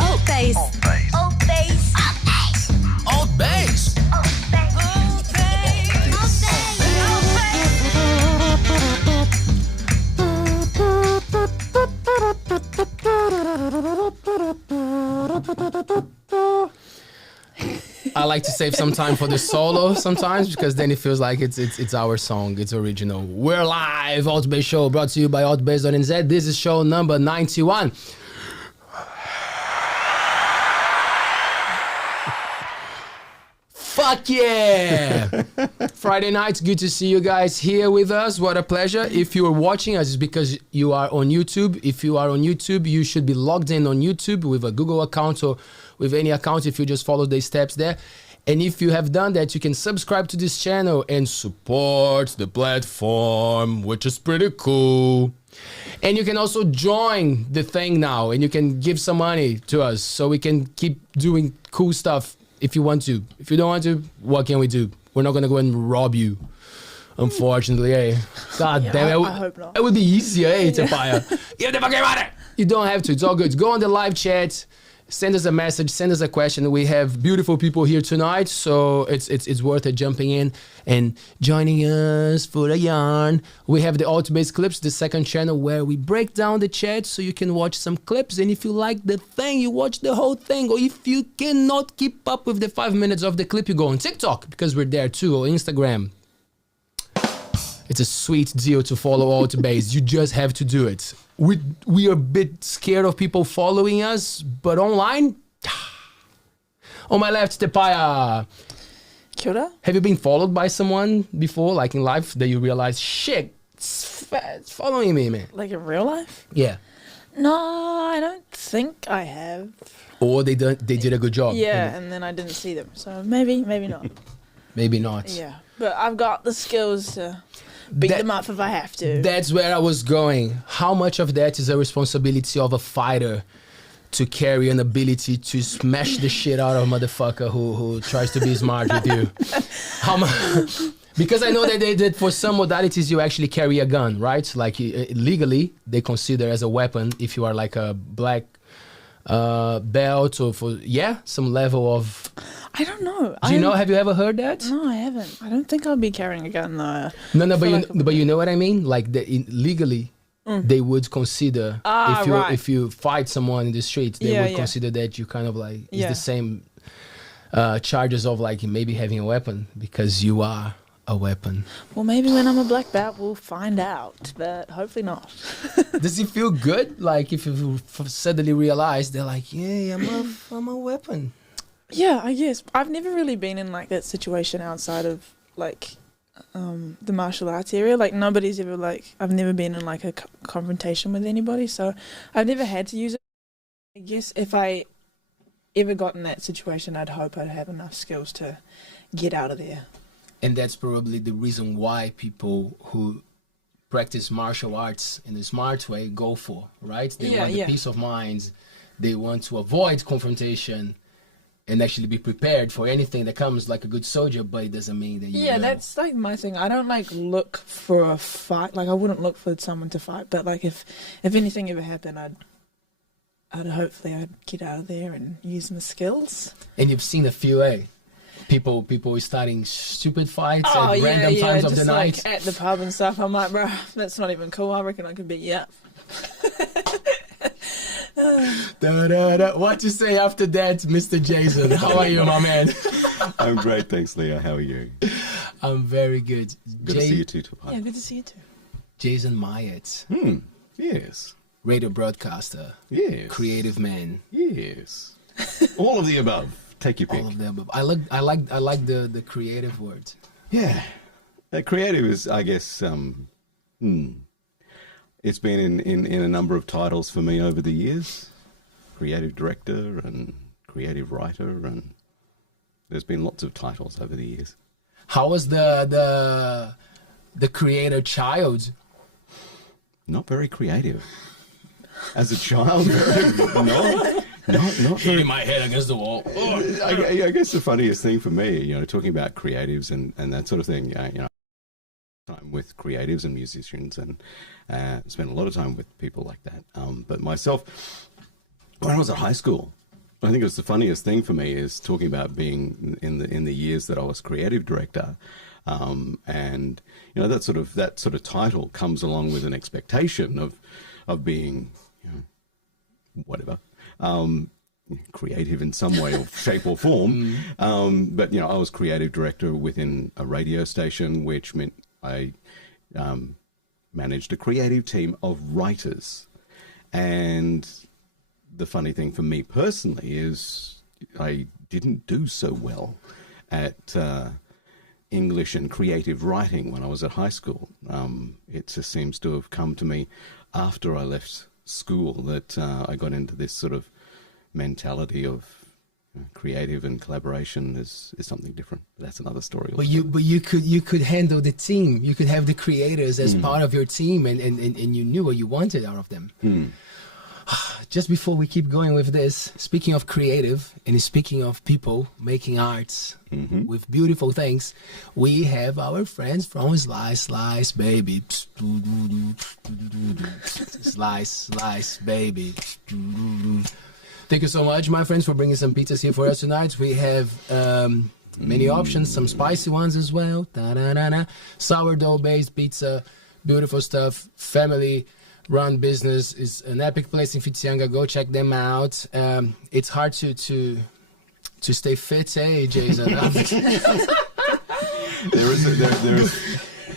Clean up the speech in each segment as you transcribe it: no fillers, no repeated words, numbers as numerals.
ALTBAYS. ALTBAYS. I like to save some time for the solo sometimes because then it feels like it's our song, it's original. We're live, ALTBAYS Show, brought to you by ALTBAYS.nz. This is show number 91. Fuck yeah! Friday nights, good to see you guys here with us. What a pleasure. If you are watching us, it's because you are on YouTube. If you are on YouTube, you should be logged in on YouTube with a Google account or with any account if you just follow the steps there. And if you have done that, you can subscribe to this channel and support the platform, which is pretty cool. And you can also join the thing now and you can give some money to us so we can keep doing cool stuff. If you want to. If you don't want to, what can we do? We're not gonna go and rob you, unfortunately, eh? God damn it. I hope not. It would be easier, eh, Paea? Give the fucking money! You don't have to, it's all good. Go on the live chat, send us a message, send us a question. We have beautiful people here tonight, so it's worth it jumping in and joining us for a yarn. We have the ALTBAYS Clips, the second channel where we break down the chat so you can watch some clips. And if you like the thing, you watch the whole thing. Or if you cannot keep up with the 5 minutes of the clip, you go on TikTok because we're there too, or Instagram. It's a sweet deal to follow ALTBAYS. You just have to do it. We are a bit scared of people following us, but online, on my left, Paea. Kia ora. Have you been followed by someone before, like in life, that you realize, shit, it's following me, man? Like in real life? Yeah. No, I don't think I have. Or they did a good job. Yeah, and then I didn't see them. So maybe not. Maybe not. Yeah, but I've got the skills to beat them up if I have to. That's where I was going. How much of that is a responsibility of a fighter to carry an ability to smash the shit out of a motherfucker who tries to be smart with you? How much? Because I know that for some modalities you actually carry a gun, right? Like legally, they consider as a weapon if you are like a black belt or for some level of. I don't know. Do you know? Have you ever heard that? No, I haven't. I don't think I'll be carrying a gun though. No, but you know what I mean? Like legally, they would consider if you fight someone in the street, they would consider that you kind of like it's the same charges of like maybe having a weapon because you are a weapon. Well, maybe when I'm a black belt, we'll find out, but hopefully not. Does it feel good? Like if you suddenly realize they're like, yeah, I'm a weapon. Yeah, I guess. I've never really been in like that situation outside of like the martial arts area. Like nobody's ever like, I've never been in like a confrontation with anybody, so I've never had to use it. I guess if I ever got in that situation, I'd hope I'd have enough skills to get out of there. And that's probably the reason why people who practice martial arts in a smart way go for, right? They want the peace of mind. They want to avoid confrontation and actually be prepared for anything that comes like a good soldier, but it doesn't mean that you will. That's like my thing. I don't like look for a fight. Like I wouldn't look for someone to fight, but like if anything ever happened, I'd hopefully get out of there and use my skills. And you've seen a few, people starting stupid fights at random times of the night. Like at the pub and stuff. I'm like, bro, that's not even cool. I reckon I could beat you up. What you say after that, Mr. Jason? How are you, my man? I'm great, thanks, Leah. How are you? I'm very good. Good to see you too, Paea. Yeah, good to see you too. Jason Myatt. Yes. Radio broadcaster. Yes. Creative man. Yes. All of the above. Take your pick. All of the above. I like the creative word. Yeah. Creative is, I guess, it's been in a number of titles for me over the years. Creative director and creative writer, and there's been lots of titles over the years. How was the creator child? Not very creative. As a child, no. not hitting my head against the wall. I guess the funniest thing for me, you know, talking about creatives and that sort of thing, you know, time with creatives and musicians, and spent a lot of time with people like that. But myself, when I was at high school, I think it was the funniest thing for me is talking about being in the years that I was creative director. And you know, that sort of title comes along with an expectation of being, you know, whatever, creative in some way or shape or form. But you know, I was creative director within a radio station, which meant I managed a creative team of writers. And the funny thing for me personally is I didn't do so well at English and creative writing when I was at high school. It just seems to have come to me after I left school that I got into this sort of mentality of creative and collaboration is something different. That's another story. But you could handle the team. You could have the creators as part of your team, and you knew what you wanted out of them. Just before we keep going with this, speaking of creative and speaking of people making arts with beautiful things, we have our friends from Slice Baby. Slice Baby. Thank you so much, my friends, for bringing some pizzas here for us tonight. We have many options, some spicy ones as well. Sourdough-based pizza, beautiful stuff. Family-run business, is an epic place in Whitianga. Go check them out. It's hard to stay fit, eh, Jason?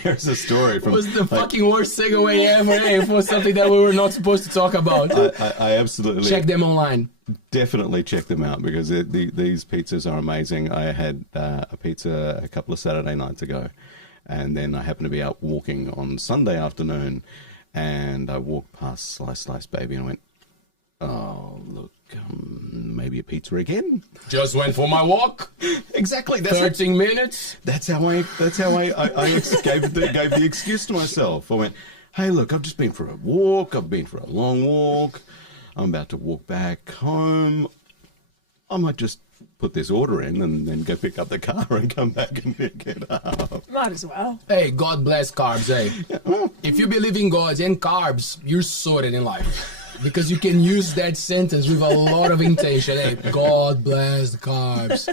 There's a story from. It was the fucking worst segue ever, eh, for something that we were not supposed to talk about. I absolutely check them online. Definitely check them out because these pizzas are amazing. I had a pizza a couple of Saturday nights ago, and then I happened to be out walking on Sunday afternoon, and I walked past Slice Baby and I went, "Oh, look, maybe a pizza again." Just went for my walk. Exactly. 13 minutes. That's how I gave the excuse to myself. I went, "Hey, look, I've just been for a walk. I've been for a long walk. I'm about to walk back home. I might just put this order in and then go pick up the car and come back and pick it up." Might as well. Hey, God bless carbs, eh? If you believe in God and carbs, you're sorted in life. Because you can use that sentence with a lot of intention. Hey, God bless the carbs.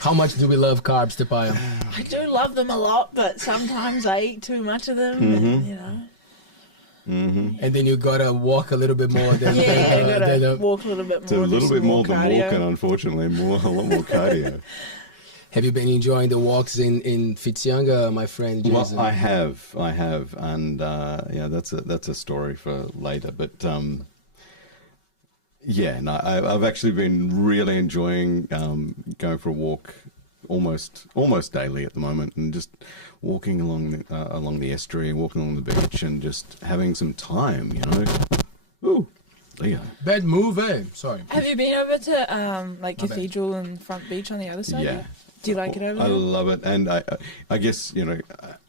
How much do we love carbs, Paea? I do love them a lot, but sometimes I eat too much of them, and, you know. And then you gotta walk a little bit more. Than, you gotta walk a little bit more. It's a little bit more than cardio. walking, unfortunately. A lot more cardio. Have you been enjoying the walks in Whitianga, my friend Jason? Well, I have, and yeah, that's a story for later. But yeah, no, I've actually been really enjoying going for a walk almost daily at the moment, and just walking along the estuary, walking along the beach, and just having some time, you know. Ooh, Leo. Bad move, eh? Sorry. Have you been over to like Cathedral and Front Beach on the other side? Yeah. Do you like it over there? I love it, and I guess, you know,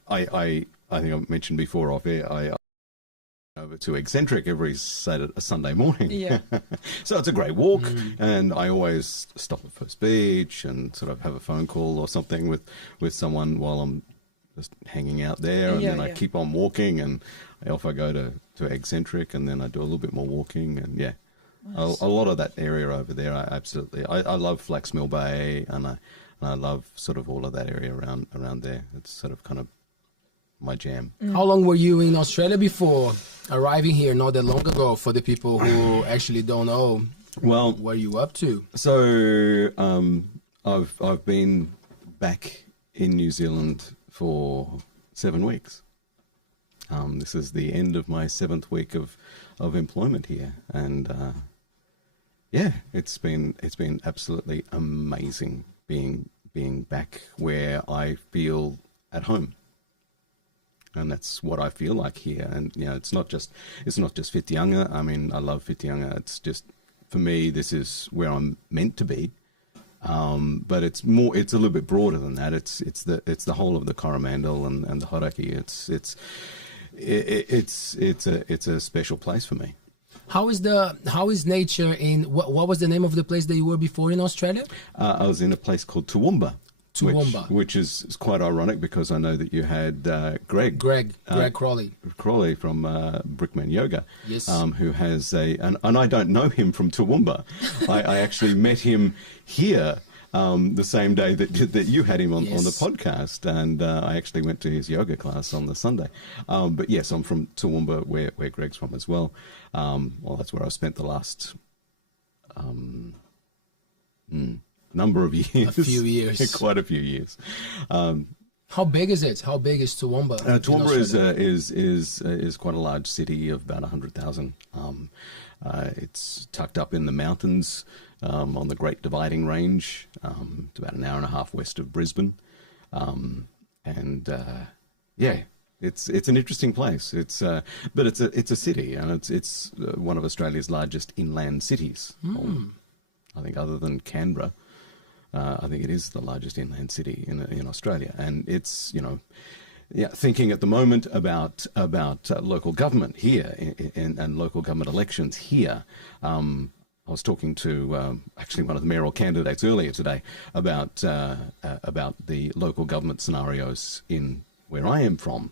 I think I mentioned before off air, I over to Eccentric every Sunday morning. Yeah. So it's a great walk, and I always stop at First Beach and sort of have a phone call or something with someone while I'm just hanging out there, and then I keep on walking, and off I go to Eccentric, and then I do a little bit more walking, and yeah. Nice. A lot of that area over there, I love Flax Mill Bay, and I love sort of all of that area around there. It's sort of kind of my jam. How long were you in Australia before arriving here? Not that long ago, for the people who actually don't know. Well, what are you up to? So I've been back in New Zealand for 7 weeks. This is the end of my 7th week of employment here, and yeah, it's been absolutely amazing being back where I feel at home. And that's what I feel like here. And, you know, it's not just Whitianga. I mean, I love Whitianga. It's just, for me, this is where I'm meant to be. But it's a little bit broader than that. It's the whole of the Coromandel and the Hauraki. It's a special place for me. How is nature in what was the name of the place that you were before in Australia? I was in a place called Toowoomba. Toowoomba. Which is quite ironic because I know that you had Greg Crawley from Brickman Yoga, yes, who has and I don't know him from Toowoomba. I actually met him here the same day that you had him on the podcast, and I actually went to his yoga class on the Sunday. But yes, I'm from Toowoomba, where Greg's from as well. Well, that's where I spent the last number of years. A few years. Quite a few years. How big is it? How big is Toowoomba? Toowoomba is quite a large city of about 100,000. It's tucked up in the mountains on the Great Dividing Range. It's about an hour and a half west of Brisbane. It's an interesting place. But it's a city, and it's one of Australia's largest inland cities. I think other than Canberra. I think it is the largest inland city in Australia, and it's thinking at the moment about local government here and local government elections here. I was talking to actually one of the mayoral candidates earlier today about the local government scenarios in where I am from,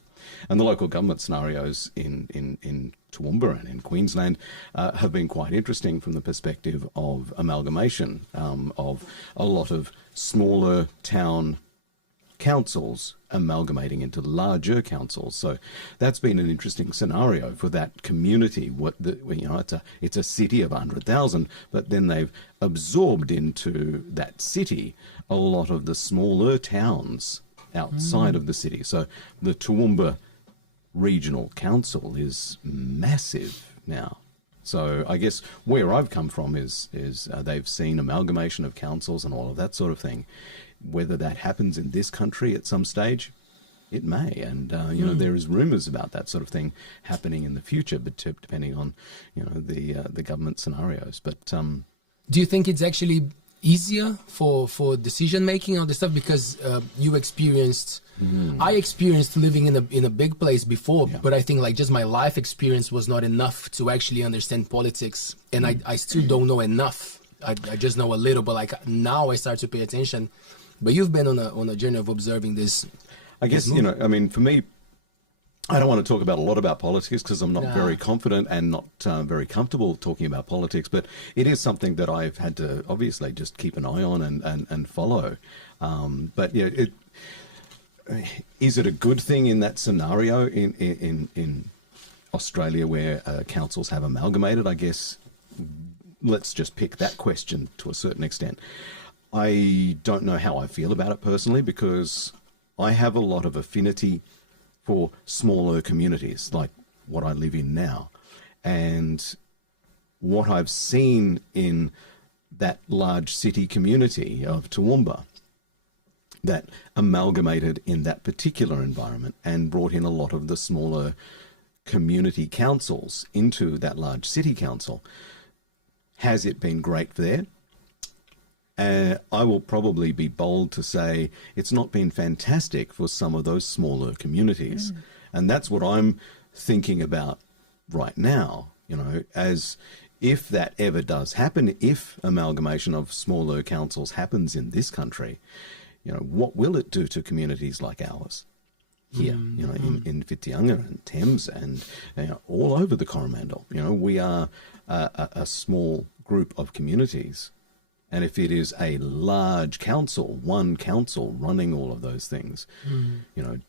and the local government scenarios in Toowoomba and in Queensland have been quite interesting from the perspective of amalgamation of a lot of smaller town councils amalgamating into larger councils. So that's been an interesting scenario for that community. It's a city of 100,000, but then they've absorbed into that city a lot of the smaller towns outside of the city. So the Toowoomba Regional Council is massive now. So I guess where I've come from is they've seen amalgamation of councils and all of that sort of thing. Whether that happens in this country at some stage, it may. And, there is rumours about that sort of thing happening in the future, but depending on, the government scenarios. But do you think it's actually easier for decision making on this stuff because you experienced I experienced living in a big place before, but I think like just my life experience was not enough to actually understand politics, and I still don't know enough. I just know a little, but like now I start to pay attention. But you've been on a journey of observing this. I guess for me, I don't want to talk a lot about politics because I'm not very confident and not very comfortable talking about politics, but it is something that I've had to obviously just keep an eye on and follow. But yeah, is it a good thing in that scenario in Australia where councils have amalgamated? I guess let's just pick that question to a certain extent. I don't know how I feel about it personally because I have a lot of affinity for smaller communities like what I live in now. And what I've seen in that large city community of Toowoomba that amalgamated in that particular environment and brought in a lot of the smaller community councils into that large city council. Has it been great there? I will probably be bold to say it's not been fantastic for some of those smaller communities. And that's what I'm thinking about right now, as if that ever does happen, if amalgamation of smaller councils happens in this country, what will it do to communities like ours here, in Whitianga and Thames and all over the Coromandel? We are a small group of communities. And if it is a large council, one council running all of those things, what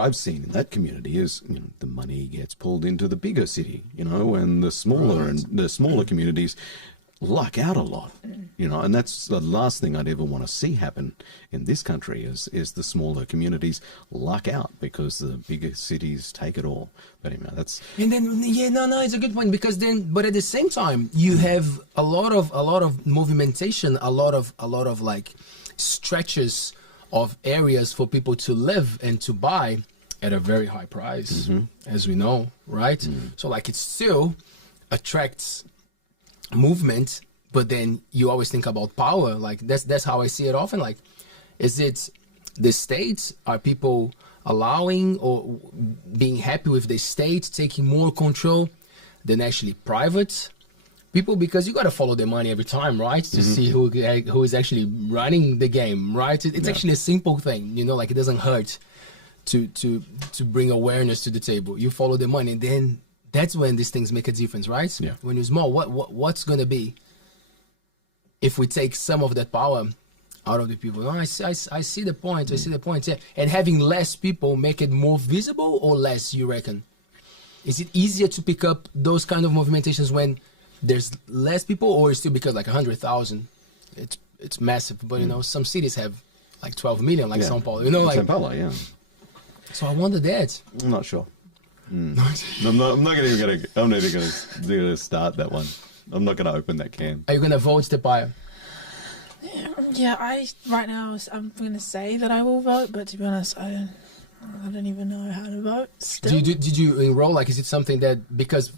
I've seen in that community is, the money gets pulled into the bigger city, and the smaller communities luck out a lot, and that's the last thing I'd ever want to see happen in this country is the smaller communities luck out because the bigger cities take it all. But anyway, that's it's a good point because but at the same time you have a lot of movimentation, a lot of like stretches of areas for people to live and to buy at a very high price, as we know, right? So like it still attracts movement, but then you always think about power. Like that's how I see it often. Like, is it the states? Are people allowing or being happy with the state taking more control than actually private people, because you got to follow the money every time, right? To see who is actually running the game, right? It's actually a simple thing, you know, like it doesn't hurt to bring awareness to the table. You follow the money, and then that's when these things make a difference, right? Yeah. When you're small, what's gonna be if we take some of that power out of the people? No, I see the point. I see the point. Yeah. And having less people make it more visible or less, you reckon? Is it easier to pick up those kind of movementations when there's less people, or is it still because like 100,000? It's massive, but you know, some cities have like 12 million, like São Paulo. You know, like São Paulo, yeah. So I wonder that. I'm not sure. I'm not even gonna start that one. I'm not gonna open that can. Are you gonna vote the Paea? Yeah, right now I'm gonna say that I will vote, but to be honest, I don't even know how to vote still. Did you enroll? Like, is it something that, because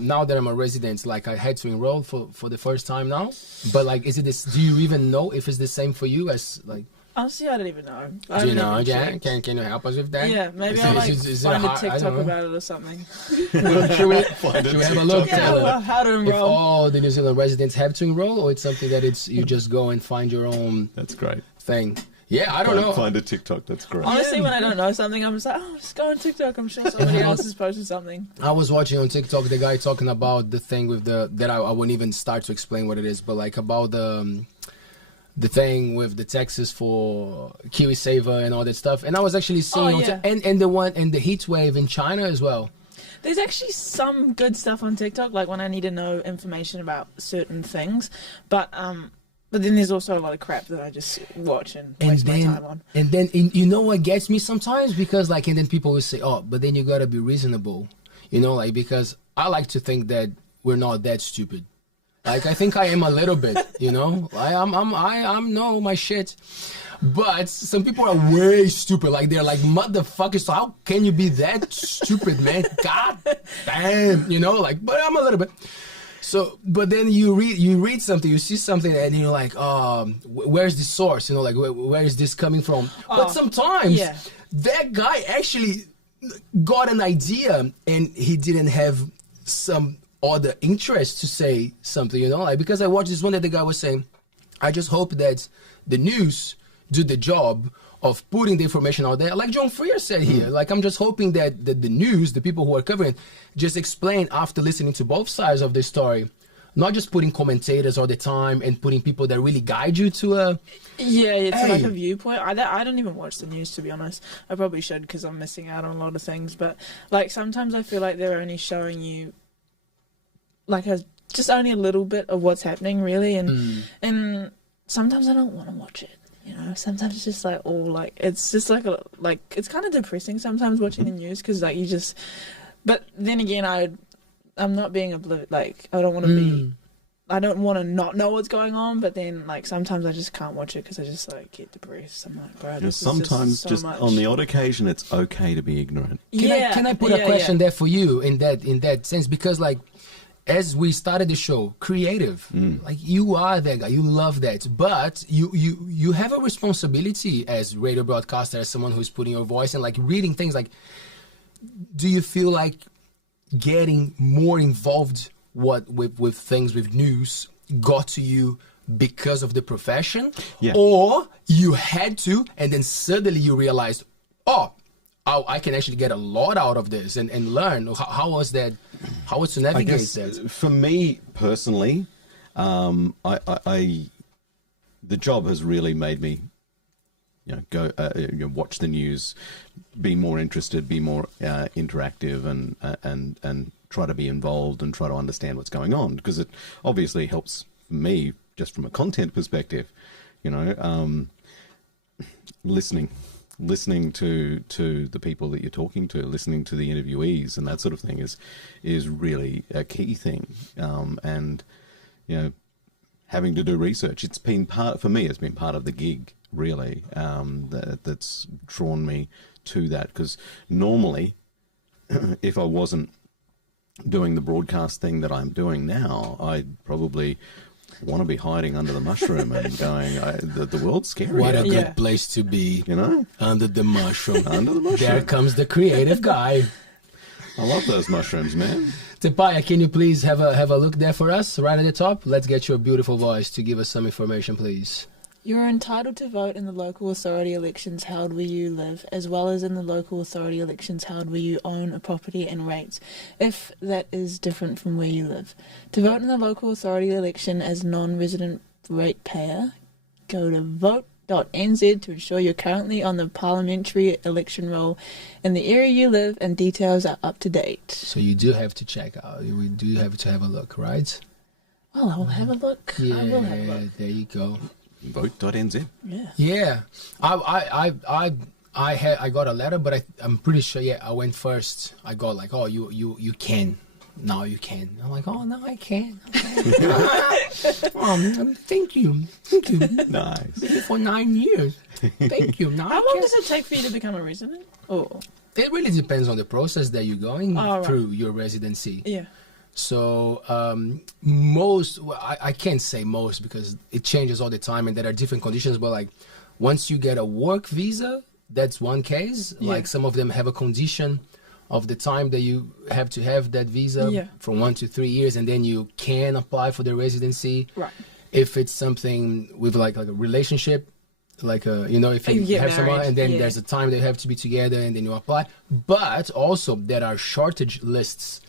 now that I'm a resident, like I had to enroll for the first time now, but like, is it this, do you even know if it's the same for you as like? Honestly, I don't even know. Do you know? Yeah, can you help us with that? Yeah, maybe I'll find a TikTok about it or something. Should we have a look? Yeah, how to enroll? If all the New Zealand residents have to enroll, or it's something that it's you just go and find your own. That's great. Thing. Yeah, I don't know. Find a TikTok. That's great. Honestly, when I don't know something, I'm just like, oh, just go on TikTok. I'm sure somebody else has posted something. I was watching on TikTok the guy talking about the thing with that I wouldn't even start to explain what it is, but like about the thing with the taxes for KiwiSaver and all that stuff. And I was actually seeing and the heat wave in China as well. There's actually some good stuff on TikTok, like when I need to know information about certain things, but then there's also a lot of crap that I just watch and waste my time on. And then you know what gets me sometimes, because like, and then people will say, oh, but then you gotta be reasonable, you know, like, because I like to think that we're not that stupid. Like, I think I am a little bit, you know. I'm know my shit, but some people are way stupid. Like, they're like motherfuckers. So how can you be that stupid, man? God damn, you know. Like, but I'm a little bit. So, but then you read something, you see something, and you're like, where's the source? You know, like, where is this coming from? But sometimes that guy actually got an idea, and he didn't have some other interest to say something, you know, like, because I watched this one that the guy was saying, I just hope that the news do the job of putting the information out there, like John Freer said here. Like, I'm just hoping that the news, the people who are covering, just explain after listening to both sides of the story, not just putting commentators all the time and putting people that really guide you to a like a viewpoint. I don't even watch the news, to be honest. I probably should, because I'm missing out on a lot of things, but like sometimes I feel like they're only showing you like just only a little bit of what's happening, really, and sometimes I don't want to watch it, you know. Sometimes it's just like it's just like it's kind of depressing sometimes watching the news, because like you just, but then again I'm not being like, I don't want to be, I don't want to not know what's going on, but then like sometimes I just can't watch it because I just like get depressed. I'm like, bro, this sometimes is just so much. On the odd occasion it's okay to be ignorant. Can I put a question there for you in that sense, because like, as we started the show, creative, like you are that guy, you love that, but you have a responsibility as radio broadcaster, as someone who's putting your voice and like reading things. Like, do you feel like getting more involved with things, with news, got to you because of the profession, or you had to, and then suddenly you realized, oh, I can actually get a lot out of this and learn. How was that? How was to navigate that? For me personally, the job has really made me, go watch the news, be more interested, be more interactive, and try to be involved and try to understand what's going on, because it obviously helps me just from a content perspective, listening to the people that you're talking to, listening to the interviewees and that sort of thing is really a key thing. And having to do research, it's been part of the gig, really, that's drawn me to that, because normally if I wasn't doing the broadcast thing that I'm doing now, I probably want to be hiding under the mushroom and going, the world's scary. What a out good Yeah. place to be. You know? Under the mushroom. Under the mushroom. There comes the creative guy. I love those mushrooms, man. Paea, can you please have a look there for us, right at the top? Let's get your beautiful voice to give us some information, please. You are entitled to vote in the local authority elections held where you live, as well as in the local authority elections held where you own a property and rates, if that is different from where you live. To vote in the local authority election as non-resident ratepayer, go to vote.nz to ensure you're currently on the parliamentary election roll in the area you live and details are up to date. So you do have to check out. We do have to have a look, right? Well, I will have a look. Yeah, I will have a look. there you go. Vote.nz. Yeah. Yeah, I got a letter, but I'm pretty sure. Yeah, I went first. I got like, oh, you can. Now you can. I'm like, oh, now I can. Thank you. Nice. Been here for 9 years. Thank you. Now How long does it take for you to become a resident? Oh, It really depends on the process that you're going right. through your residency. yeah. So I can't say most because it changes all the time and there are different conditions. But like once you get a work visa, that's one case. Yeah. Like some of them have a condition of the time that you have to have that visa Yeah. from 1 to 3 years, and then you can apply for the residency. Right. If it's something with like a relationship, like if you get have someone married, and then yeah. there's a time they have to be together and then you apply. But also there are shortage lists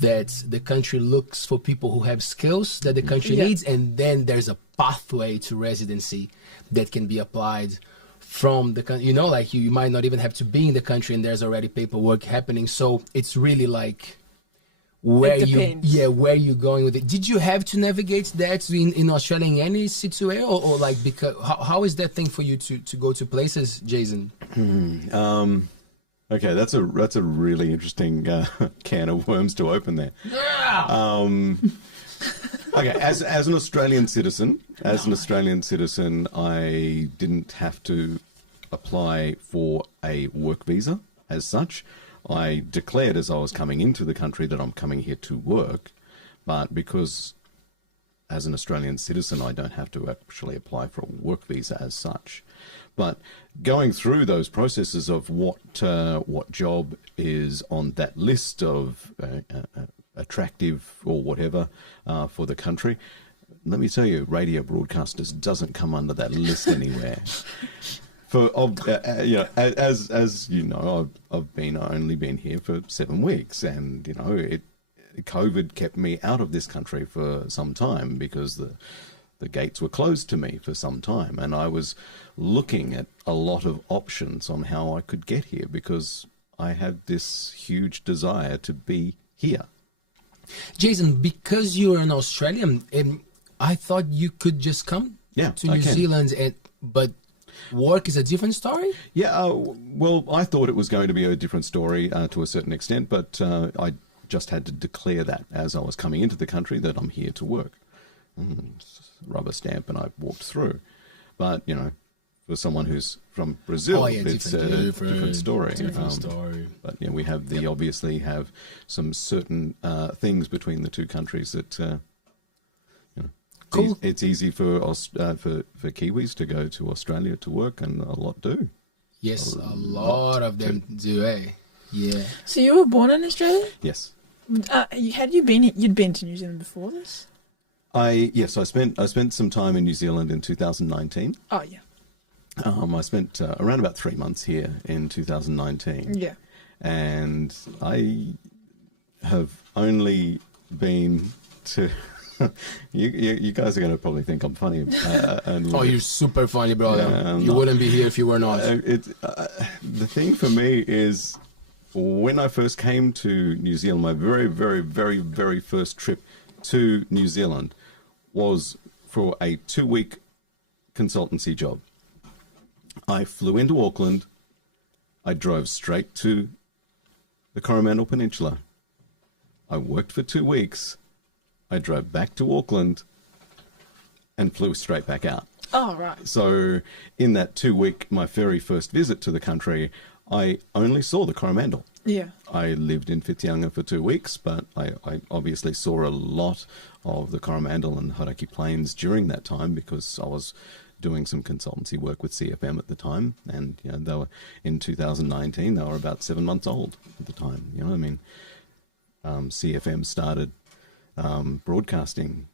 that the country looks for people who have skills that the country Yeah. needs, and then there's a pathway to residency that can be applied from the country. Like you might not even have to be in the country and there's already paperwork happening. So it's really like where where you're going with it. Did you have to navigate that in Australia in any situation, or like because how is that thing for you to go to places, Jason? Okay, that's a really interesting can of worms to open there. Okay, as an Australian citizen, I didn't have to apply for a work visa as such. I declared as I was coming into the country that I'm coming here to work, but because as an Australian citizen, I don't have to actually apply for a work visa as such. But going through those processes of what job is on that list of attractive or whatever for the country, let me tell you, radio broadcasters doesn't come under that list anywhere. As you know, I've only been here for 7 weeks, and COVID kept me out of this country for some time because the gates were closed to me for some time, and I was looking at a lot of options on how I could get here because I had this huge desire to be here. Jason, because you're an Australian, I thought you could just come to New Zealand, but work is a different story? Yeah, well, I thought it was going to be a different story to a certain extent, but I just had to declare that as I was coming into the country that I'm here to work. Rubber stamp, and I walked through. But, for someone who's from Brazil, it's a different story. But we obviously have some certain things between the two countries that cool. It's easy for Kiwis to go to Australia to work, and a lot do. Yes, a lot of them do. Yeah. So you were born in Australia? Yes. You'd been to New Zealand before this? I spent some time in New Zealand in 2019. Oh yeah. I spent around about 3 months here in 2019. Yeah. And I have only been to. You guys are going to probably think I'm funny. You're super funny, brother. You wouldn't be here if you were not. The thing for me is, when I first came to New Zealand, my very, very, very, very first trip to New Zealand was for a 2-week consultancy job. I flew into Auckland. I drove straight to the Coromandel Peninsula. I worked for 2 weeks. I drove back to Auckland and flew straight back out. Oh, right. So in that 2 week, my very first visit to the country, I only saw the Coromandel. Yeah. I lived in Whitianga for 2 weeks, but I obviously saw a lot of the Coromandel and Hauraki Plains during that time because I was doing some consultancy work with CFM at the time, and you know, they were in 2019. They were about 7 months old at the time. You know, I mean, CFM started broadcasting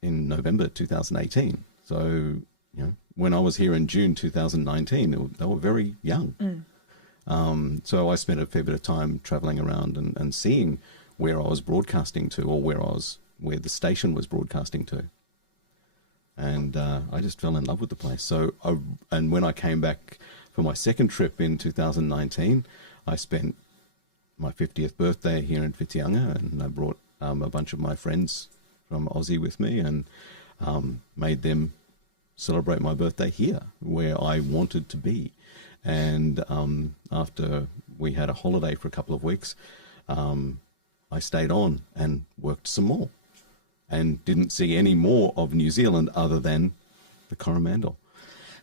in November 2018. So you know, when I was here in June 2019, they were very young. So I spent a fair bit of time traveling around and seeing where I was broadcasting to, or where the station was broadcasting to. And I just fell in love with the place. So, and when I came back for my second trip in 2019, I spent my 50th birthday here in Whitianga, and I brought a bunch of my friends from Aussie with me, and made them celebrate my birthday here, where I wanted to be. And after we had a holiday for a couple of weeks, I stayed on and worked some more, and didn't see any more of New Zealand other than the Coromandel.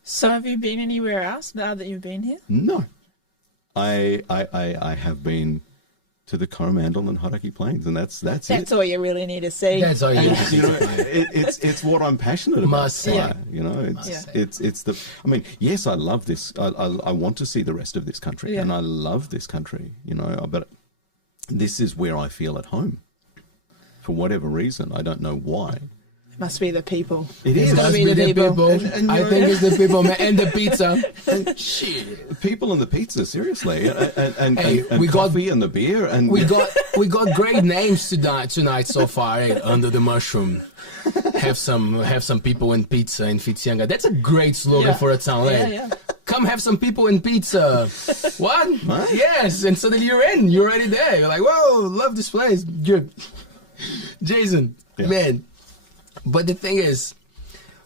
So have you been anywhere else now that you've been here? No. I have been to the Coromandel and Hauraki Plains, and that's it. That's all you really need to see. That's all you need to see. You know, it's what I'm passionate about. Must see. Yeah. You know, it's the. I mean, yes, I love this. I want to see the rest of this country, Yeah. and I love this country. You know, but this is where I feel at home. For whatever reason, I don't know why. It must be the people. It It's is. gotta Must be the people. And, I you know, think it's the people, man, and the pizza. the people and the pizza, seriously, and Hey, and we got- coffee and the beer, and We got great names tonight so far. Hey, under the mushroom, have some people in pizza in Whitianga. That's a great slogan Yeah. for a town. Yeah, Hey, yeah. come have some people in pizza. What? Yes, and suddenly you're in. You're already there. You're like, whoa, love this place. Good. Jason, Yeah. man. But the thing is,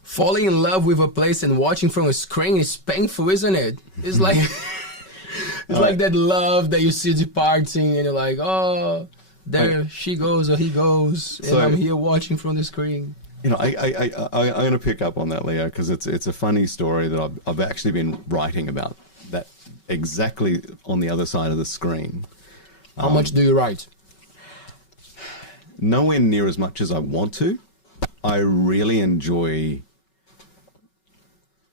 falling in love with a place and watching from a screen is painful, isn't it? It's like it's like that love that you see departing, and you're like, oh, there she goes or he goes, and So- I'm here watching from the screen. You know, I'm going to pick up on that, Leo, because it's a funny story that I've actually been writing about that exactly on the other side of the screen. How much do you write? Nowhere near as much as I want to. I really enjoy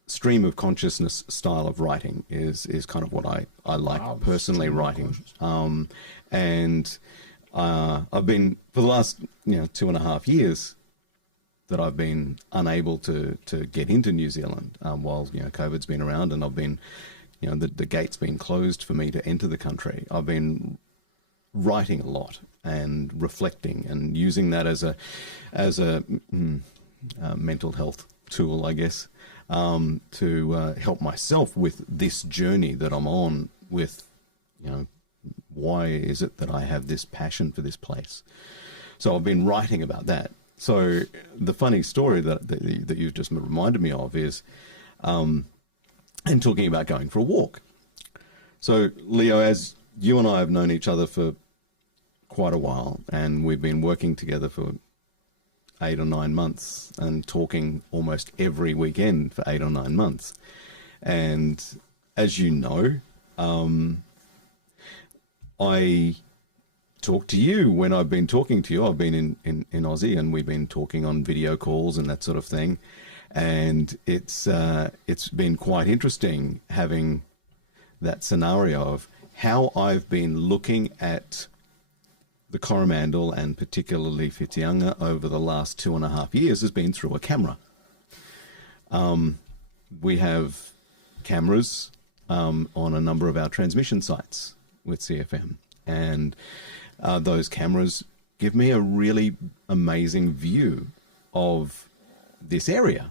stream of consciousness style of writing is kind of what I like personally writing. And I've been, for the last 2.5 years, that I've been unable to get into New Zealand while COVID's been around, and I've been the gate's been closed for me to enter the country. I've been writing a lot and reflecting and using that as a mental health tool, I guess, to help myself with this journey that I'm on with, why is it that I have this passion for this place? So I've been writing about that. So the funny story that you've just reminded me of is, and talking about going for a walk. So Leo, as you and I have known each other for quite a while, and we've been working together for 8 or 9 months and talking almost every weekend for 8 or 9 months. And as you know, I talk to you when I've been talking to you. I've been in Aussie, and we've been talking on video calls and that sort of thing. And it's been quite interesting having that scenario of how I've been looking at the Coromandel and particularly Whitianga over the last 2.5 years has been through a camera. We have cameras on a number of our transmission sites with CFM, and those cameras give me a really amazing view of this area.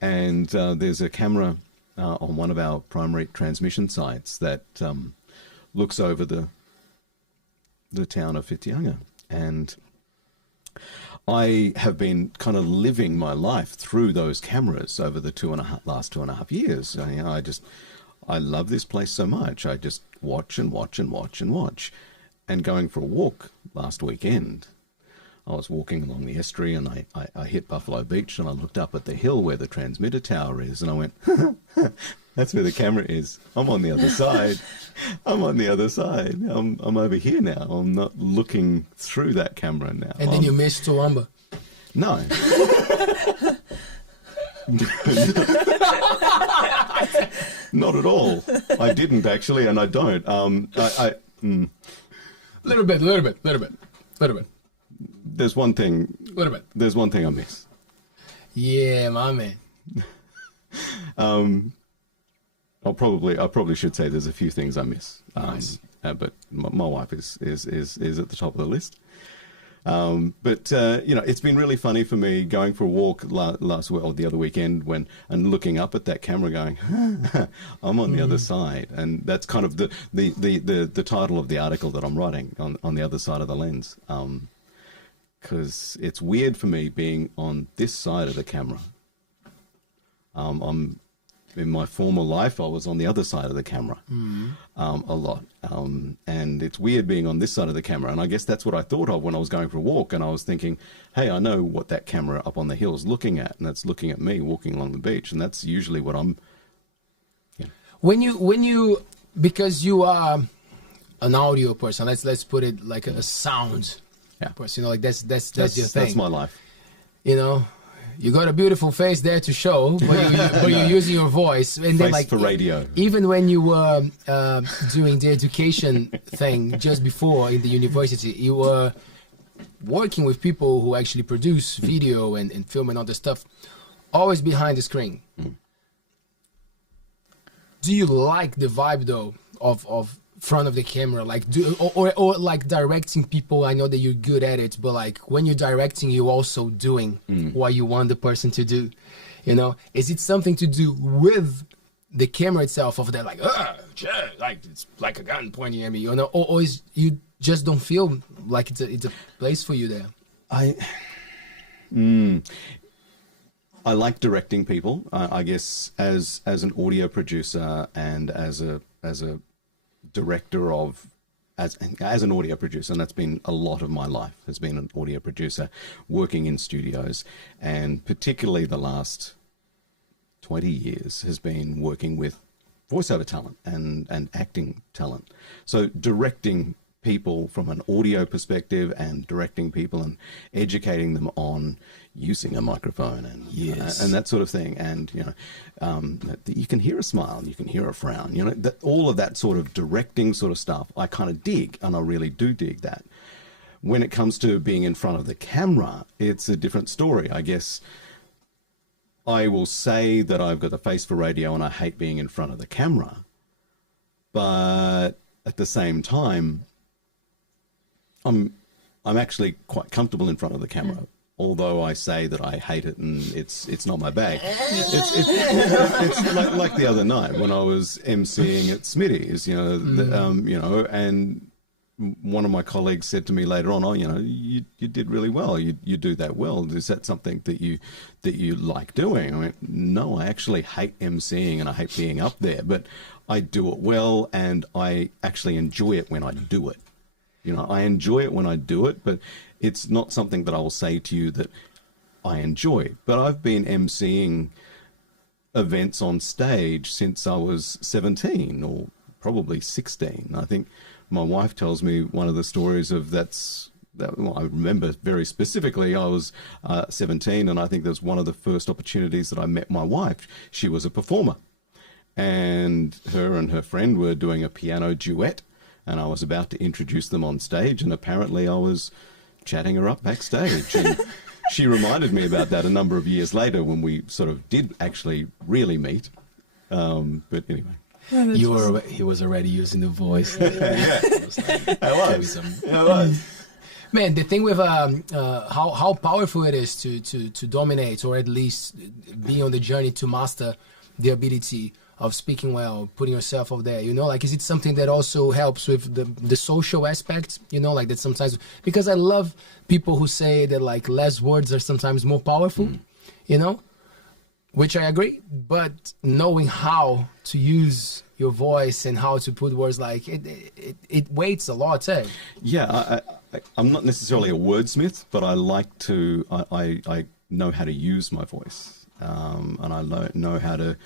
And there's a camera on one of our primary transmission sites that looks over the town of Whitianga, and I have been kind of living my life through those cameras over the last 2.5 years. I love this place so much. I just watch and watch and watch and watch. And going for a walk last weekend, I was walking along the estuary, and I hit Buffalo Beach, and I looked up at the hill where the transmitter tower is, and I went, That's where the camera is. I'm on the other side. I'm on the other side. I'm over here now. I'm not looking through that camera now. And then you missed Toowoomba. No. Not at all. I didn't actually, and I don't. Little bit. There's one thing. Little bit. There's one thing I miss. Yeah, my man. I probably should say there's a few things I miss. Nice. But my wife is at the top of the list. But it's been really funny for me going for a walk the other weekend and looking up at that camera going, I'm on the other side. And that's kind of the title of the article that I'm writing, on the other side of the lens. Because it's weird for me being on this side of the camera. In my former life, I was on the other side of the camera a lot. And it's weird being on this side of the camera. And I guess that's what I thought of when I was going for a walk. And I was thinking, hey, I know what that camera up on the hill is looking at. And that's looking at me walking along the beach. And that's usually what I'm... Yeah. When you because you are an audio person, let's put it like a sound person. Like that's your thing. That's my life. You got a beautiful face there to show, but you're using your voice. And face then, like, for radio. Even when you were doing the education thing just before in the university, you were working with people who actually produce video and film and other stuff, always behind the screen. Do you like the vibe, though, of front of the camera, like or like directing people? I know that you're good at it, but like when you're directing, you're also doing what you want the person to do. Is it something to do with the camera itself, of that like like it's like a gun pointing at me, or is you just don't feel like it's a place for you there? I like directing people. I guess as an audio producer and as a director as an audio producer, and that's been a lot of my life, has been an audio producer working in studios, and particularly the last 20 years has been working with voiceover talent and acting talent. So directing people from an audio perspective and directing people and educating them on using a microphone and that sort of thing. And, you can hear a smile, you can hear a frown, all of that sort of directing sort of stuff, I kind of dig, and I really do dig that. When it comes to being in front of the camera, it's a different story. I guess I will say that I've got the face for radio and I hate being in front of the camera. But at the same time, I'm actually quite comfortable in front of the camera, although I say that I hate it and it's not my bag. It's like the other night when I was emceeing at Smitty's, and one of my colleagues said to me later on, you did really well. You do that well. Is that something that you like doing? I went, no, I actually hate emceeing and I hate being up there, but I do it well and I actually enjoy it when I do it. I enjoy it when I do it, but it's not something that I will say to you that I enjoy. But I've been emceeing events on stage since I was 17 or probably 16. I think my wife tells me one of the stories of I remember very specifically, I was 17, and I think that was one of the first opportunities that I met my wife. She was a performer, and her friend were doing a piano duet, and I was about to introduce them on stage, and apparently I was chatting her up backstage. And she reminded me about that a number of years later when we sort of did actually really meet. But anyway. He was already using the voice. I was. Man, the thing with how powerful it is to dominate, or at least be on the journey to master the ability of speaking well, putting yourself out there, is it something that also helps with the social aspect, like that sometimes, because I love people who say that like less words are sometimes more powerful, which I agree, but knowing how to use your voice and how to put words, like it weights a lot, eh? Yeah, I'm not necessarily a wordsmith, but I like to, I know how to use my voice, and I know how to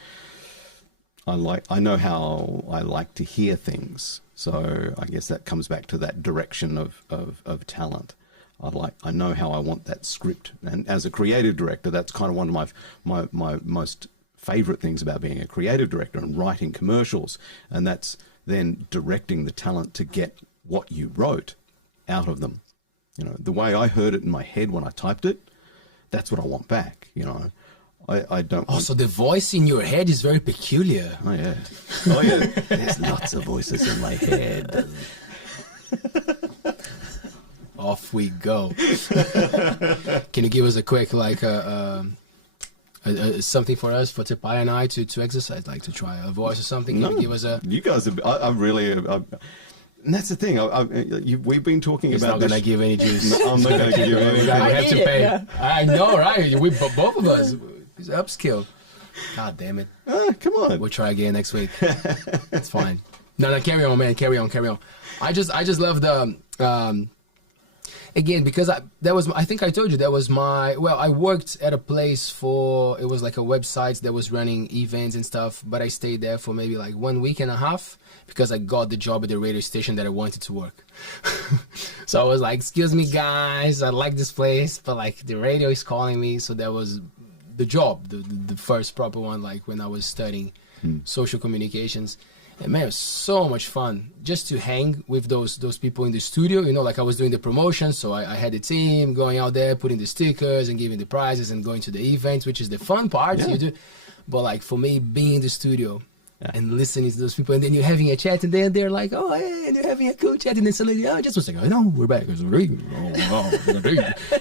I know how I like to hear things. So I guess that comes back to that direction of talent. I know how I want that script. And as a creative director, that's kind of one of my most favorite things about being a creative director and writing commercials. And that's then directing the talent to get what you wrote out of them. You know, the way I heard it in my head when I typed it, that's what I want back. You know, I don't. So the voice in your head is very peculiar. Oh yeah. Oh yeah. There's lots of voices in my head. Off we go. Can you give us a quick, like, something for us, for Paea and I to exercise, like to try a voice or something? Can you give us a... You guys, I'm really... and that's the thing. We've been talking He's about not going to give any juice. No, I'm not going to give you any. You have to pay. Yeah. I know, right? We both of us. It's upskill. God damn it. Come on. We'll try again next week. It's fine. No, carry on, man. Carry on. I just love the... again, because I think I told you, that was my, well, I worked at a place for, it was like a website that was running events and stuff, but I stayed there for maybe like 1 week and a half because I got the job at the radio station that I wanted to work. So I was like, excuse me guys, I like this place, but like the radio is calling me. So that was the job, the first proper one, like when I was studying social communications. And man, it was so much fun just to hang with those people in the studio. You know, like I was doing the promotion, so I had a team going out there, putting the stickers and giving the prizes and going to the events, which is the fun part. Yeah. You do. But like for me, being in the studio and listening to those people, and then you're having a chat, and then they're like, oh, hey, and you're having a cool chat, and then suddenly, oh, just a second, no, we're back. I'm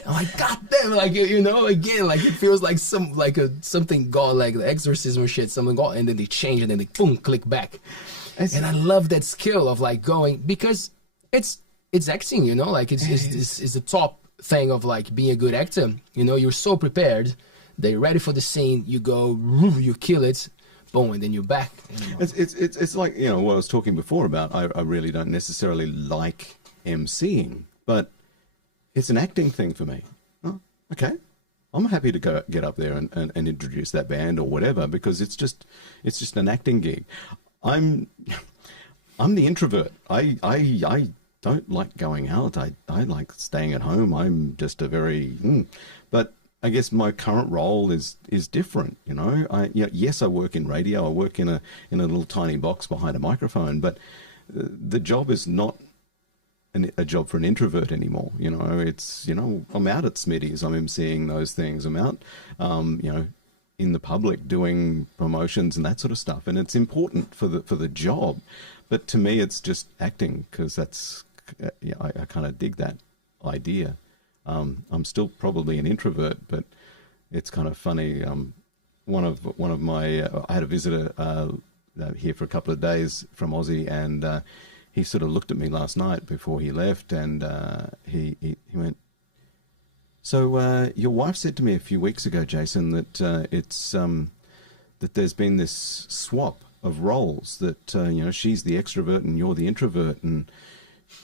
like, God damn, like, you know, again, like it feels like something got like the exorcism or shit, something got, and then they change, and then they boom, click back. And I love that skill of like going, because it's acting, you know, like it's the top thing of like being a good actor. You know, you're so prepared, they're ready for the scene, you go, you kill it, boom, and then you're back. It's like, you know, what I was talking before about, I really don't necessarily like emceeing, but it's an acting thing for me. Oh, okay. I'm happy to get up there and introduce that band or whatever, because it's just an acting gig. I'm the introvert. I don't like going out. I like staying at home. I'm just a very but I guess my current role is different, you know. Yes, I work in radio. I work in a little tiny box behind a microphone, but the job is not a job for an introvert anymore. You know, it's, you know, I'm out at Smitty's. I'm emceeing those things. I'm out, you know, in the public doing promotions and that sort of stuff, and it's important for the job. But to me, it's just acting, because that's I kind of dig that idea. I'm still probably an introvert, but it's kind of funny. One of my I had a visitor here for a couple of days from Aussie, and he sort of looked at me last night before he left, and he went, so your wife said to me a few weeks ago, Jason, that that there's been this swap of roles, that you know, she's the extrovert and you're the introvert, and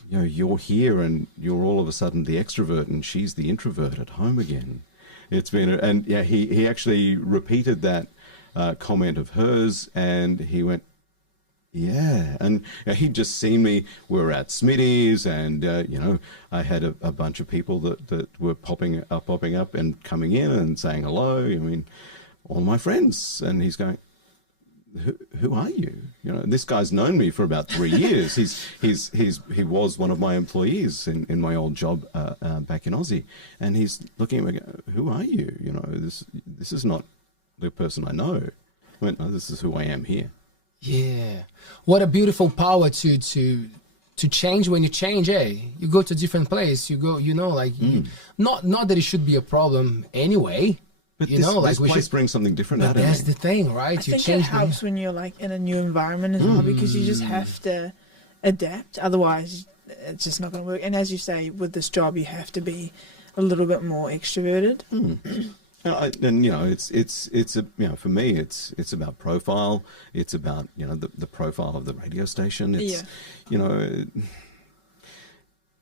you know, you're here and you're all of a sudden the extrovert and she's the introvert at home again. It's been, and yeah, he actually repeated that comment of hers, and he went, yeah. And he'd just seen me, we were at Smitty's, and you know, I had a bunch of people that were popping up and coming in and saying hello. I mean, all my friends. And he's going, who are you? You know, this guy's known me for about 3 years. He was one of my employees in my old job back in Aussie, and he's looking at me, who are you? You know, this is not the person I know. I went, no, this is who I am here. Yeah, what a beautiful power to change when you change. You go to a different place. You go, you know, like not that it should be a problem anyway. But you know, like this place brings something different out of me. That's the thing, right? I think it helps when you're like in a new environment as well, because you just have to adapt. Otherwise, it's just not going to work. And as you say, with this job, you have to be a little bit more extroverted. And you know, it's a, you know, for me, it's about profile. It's about, you know, the profile of the radio station. It's you know,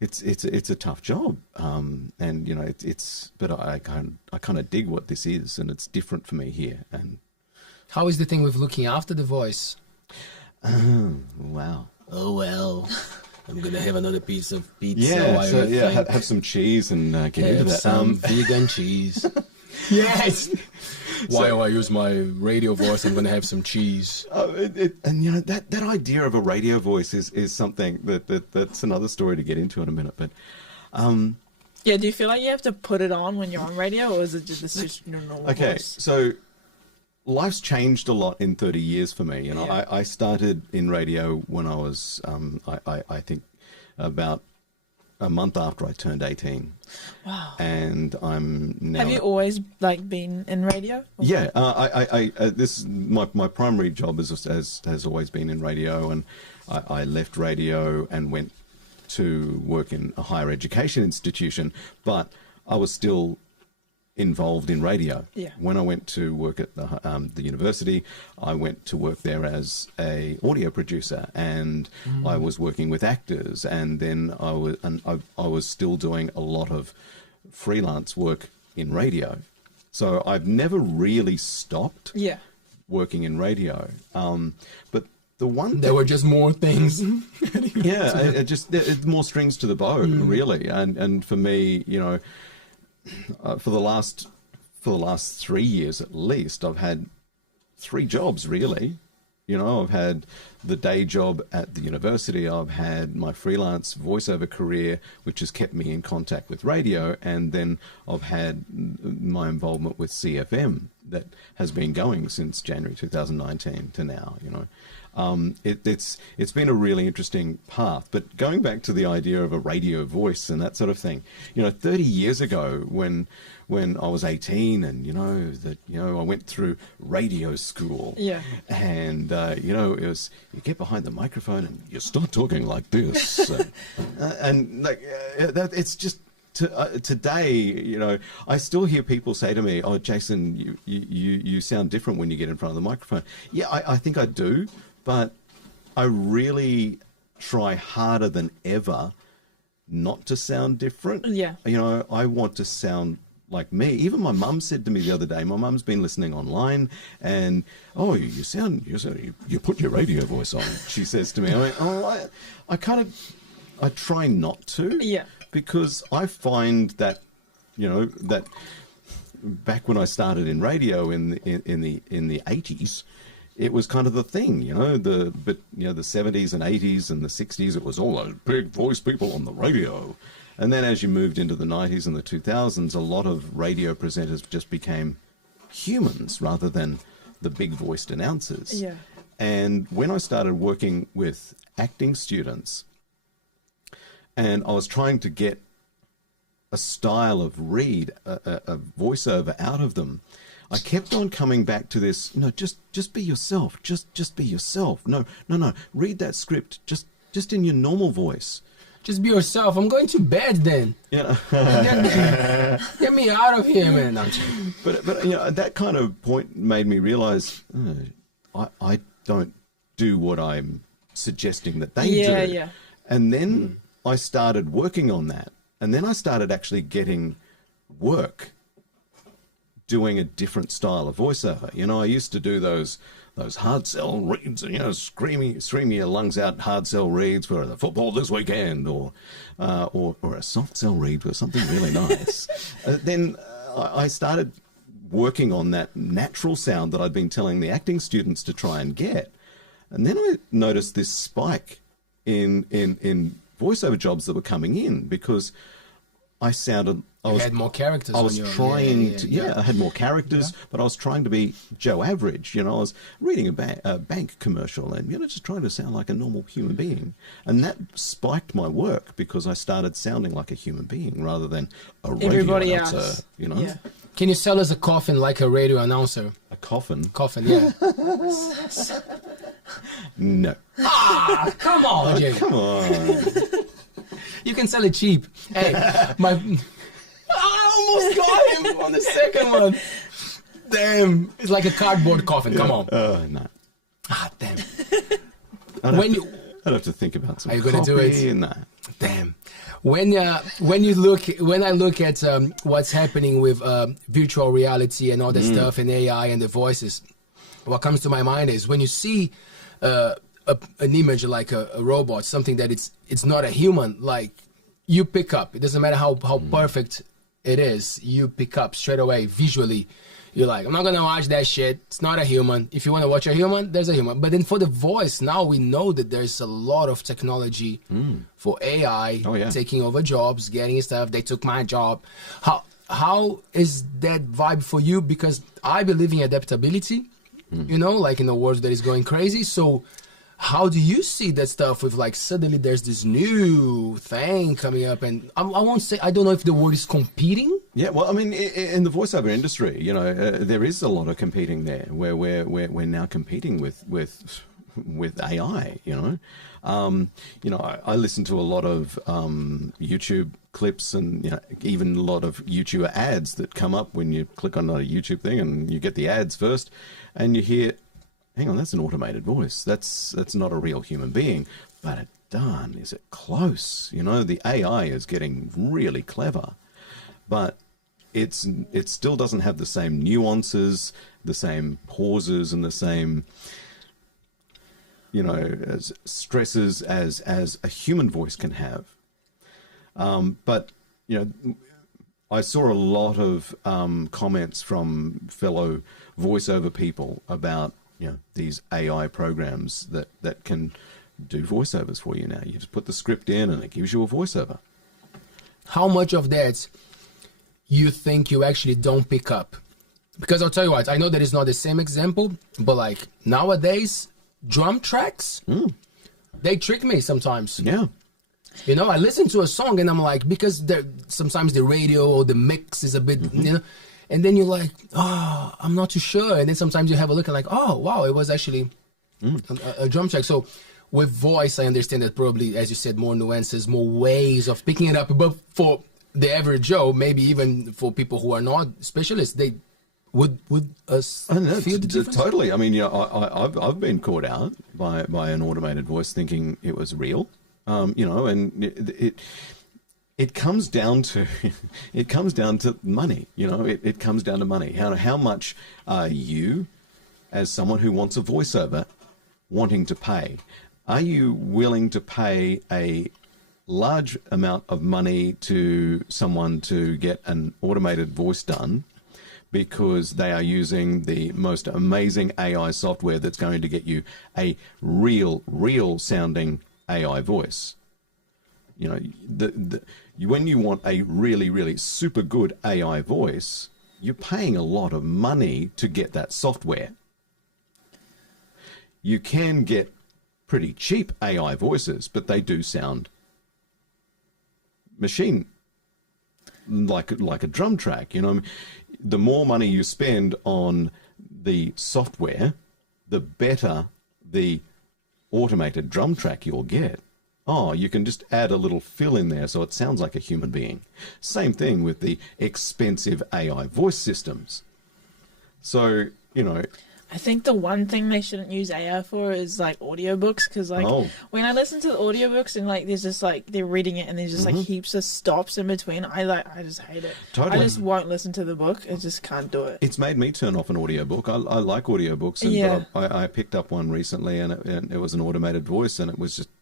it's a tough job, and you know, but I kind of dig what this is, and it's different for me here, and How is the thing with looking after the voice? Wow. Oh, well, I'm going to have another piece of pizza. Yeah, have some cheese and get into that. Some vegan cheese. Yes. While I use my radio voice, I'm going to have some cheese. And you know that idea of a radio voice is something that's another story to get into in a minute. But yeah, do you feel like you have to put it on when you're on radio, or is it just your normal voice? So life's changed a lot in 30 years for me. You know, Yeah. I started in radio when I was I think about a month after I turned 18. Wow. And I'm now. Have you always like been in radio? Or- Yeah, I this is my primary job has always been in radio, and I left radio and went to work in a higher education institution, but I was still involved in radio. Yeah. When I went to work at the university, I went to work there as a audio producer, and I was working with actors, and then I was still doing a lot of freelance work in radio. So I've never really stopped Yeah. working in radio. But the one There were just more things. yeah, it's more strings to the bow, really. And for me, you know, for the last 3 years at least, I've had 3 jobs really. You know, I've had the day job at the university, I've had my freelance voiceover career, which has kept me in contact with radio, and then I've had my involvement with CFM that has been going since January 2019 to now, you know. It's been a really interesting path. But going back to the idea of a radio voice and that sort of thing, you know, 30 years ago when I was 18 and, you know, I went through radio school. Yeah. And, you know, it was, you get behind the microphone and you start talking like this. And like, it's just, today, you know, I still hear people say to me, "Oh, Jason, you sound different when you get in front of the microphone." Yeah, I think I do, but I really try harder than ever not to sound different. Yeah. You know, I want to sound like me. Even my mum said to me the other day, my mum's been listening online, and you put your radio voice on. She says to me, I went, "Oh, I try not to." Yeah. Because I find that, you know, that back when I started in radio in the 80s, it was kind of the thing, you know, the 70s and 80s and the 60s, it was all those big voice people on the radio. And then as you moved into the 90s and the 2000s, a lot of radio presenters just became humans rather than the big voiced announcers. Yeah. And when I started working with acting students, and I was trying to get a style of read, a voiceover out of them, I kept on coming back to this, no, just be yourself. Just be yourself. No. Read that script just in your normal voice. Just be yourself. I'm going to bed then. Yeah. Get me out of here, man. But you know, that kind of point made me realize I don't do what I'm suggesting that they do. Yeah. And then I started working on that. And then I started actually getting work doing a different style of voiceover. You know, I used to do those hard sell reads, you know, screaming your lungs out hard sell reads for the football this weekend, or a soft sell read for something really nice. Then I started working on that natural sound that I'd been telling the acting students to try and get. And then I noticed this spike in voiceover jobs that were coming in because I had more characters. I was trying to, I had more characters, but I was trying to be Joe Average. You know, I was reading a bank commercial and, you know, just trying to sound like a normal human being. And that spiked my work because I started sounding like a human being rather than a radio announcer, else. You know. Yeah. Can you sell us a coffin like a radio announcer? A coffin? Coffin, yeah. No. Come on, Jay. Come on. You can sell it cheap. Hey, I almost got him on the second one. Damn. It's like a cardboard coffin. Come on. No. Damn. I'd have to think about some. Are you going to do it? No. Damn. When I look at what's happening with virtual reality and all the stuff and AI and the voices, what comes to my mind is when you see an image like a robot, something that it's not a human, like you pick up. It doesn't matter how perfect it is, you pick up straight away visually. You're like, I'm not gonna watch that shit. It's not a human. If you want to watch a human, there's a human. But then for the voice, now we know that there's a lot of technology for AI taking over jobs, getting stuff. They took my job. How is that vibe for you? Because I believe in adaptability, you know, like in a world that is going crazy. So how do you see that stuff with like suddenly there's this new thing coming up? And I won't say, I don't know if the word is competing. Yeah, well, I mean, in the voiceover industry, you know, there is a lot of competing there where we're now competing with AI, you know. I listen to a lot of YouTube clips and, you know, even a lot of YouTuber ads that come up when you click on a YouTube thing and you get the ads first and you hear, hang on, that's an automated voice. That's not a real human being. But darn, is it close? You know, the AI is getting really clever. But it still doesn't have the same nuances, the same pauses, and the same, you know, stresses as a human voice can have. But, you know, I saw a lot of comments from fellow voiceover people about, you know, these AI programs that can do voiceovers for you now. You just put the script in and it gives you a voiceover. How much of that you think you actually don't pick up? Because I'll tell you what, I know that it's not the same example, but like nowadays, drum tracks, they trick me sometimes. Yeah. You know, I listen to a song and I'm like, because sometimes the radio or the mix is a bit, you know, and then you're like, oh, I'm not too sure. And then sometimes you have a look and like, oh, wow, it was actually a drum track. So with voice, I understand that probably, as you said, more nuances, more ways of picking it up. But for the average Joe, maybe even for people who are not specialists, they would feel the difference? Totally. I mean, you know, I've been caught out by an automated voice thinking it was real. You know, and it comes down to money. You know, it comes down to money. How much are you, as someone who wants a voiceover, wanting to pay? Are you willing to pay a large amount of money to someone to get an automated voice done because they are using the most amazing AI software that's going to get you a real sounding AI voice? You know, when you want a really super good AI voice, you're paying a lot of money to get that software. You can get pretty cheap AI voices, but they do sound machine like a drum track. You know, the more money you spend on the software, the better the automated drum track you'll get. Oh, you can just add a little fill in there so it sounds like a human being. Same thing with the expensive AI voice systems. So, you know, I think the one thing they shouldn't use AI for is like audiobooks, because like when I listen to the audiobooks and like there's just like they're reading it and there's just like heaps of stops in between, I just hate it. Totally. I just won't listen to the book. I just can't do it. It's made me turn off an audiobook. I like audiobooks, and I picked up one recently and it was an automated voice and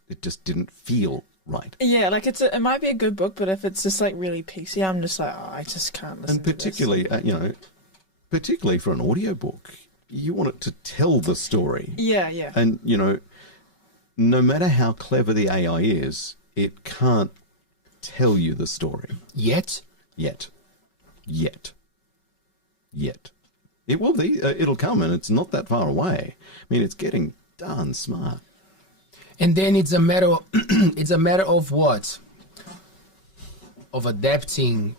it just didn't feel right. Yeah, like it might be a good book, but if it's just like really pacey, I'm just like, I just can't listen. And particularly, particularly for an audiobook, you want it to tell the story. Yeah. And, you know, no matter how clever the AI is, it can't tell you the story. Yet. It will be. It'll come, and it's not that far away. I mean, it's getting darn smart. And then it's a matter of what? Of adapting,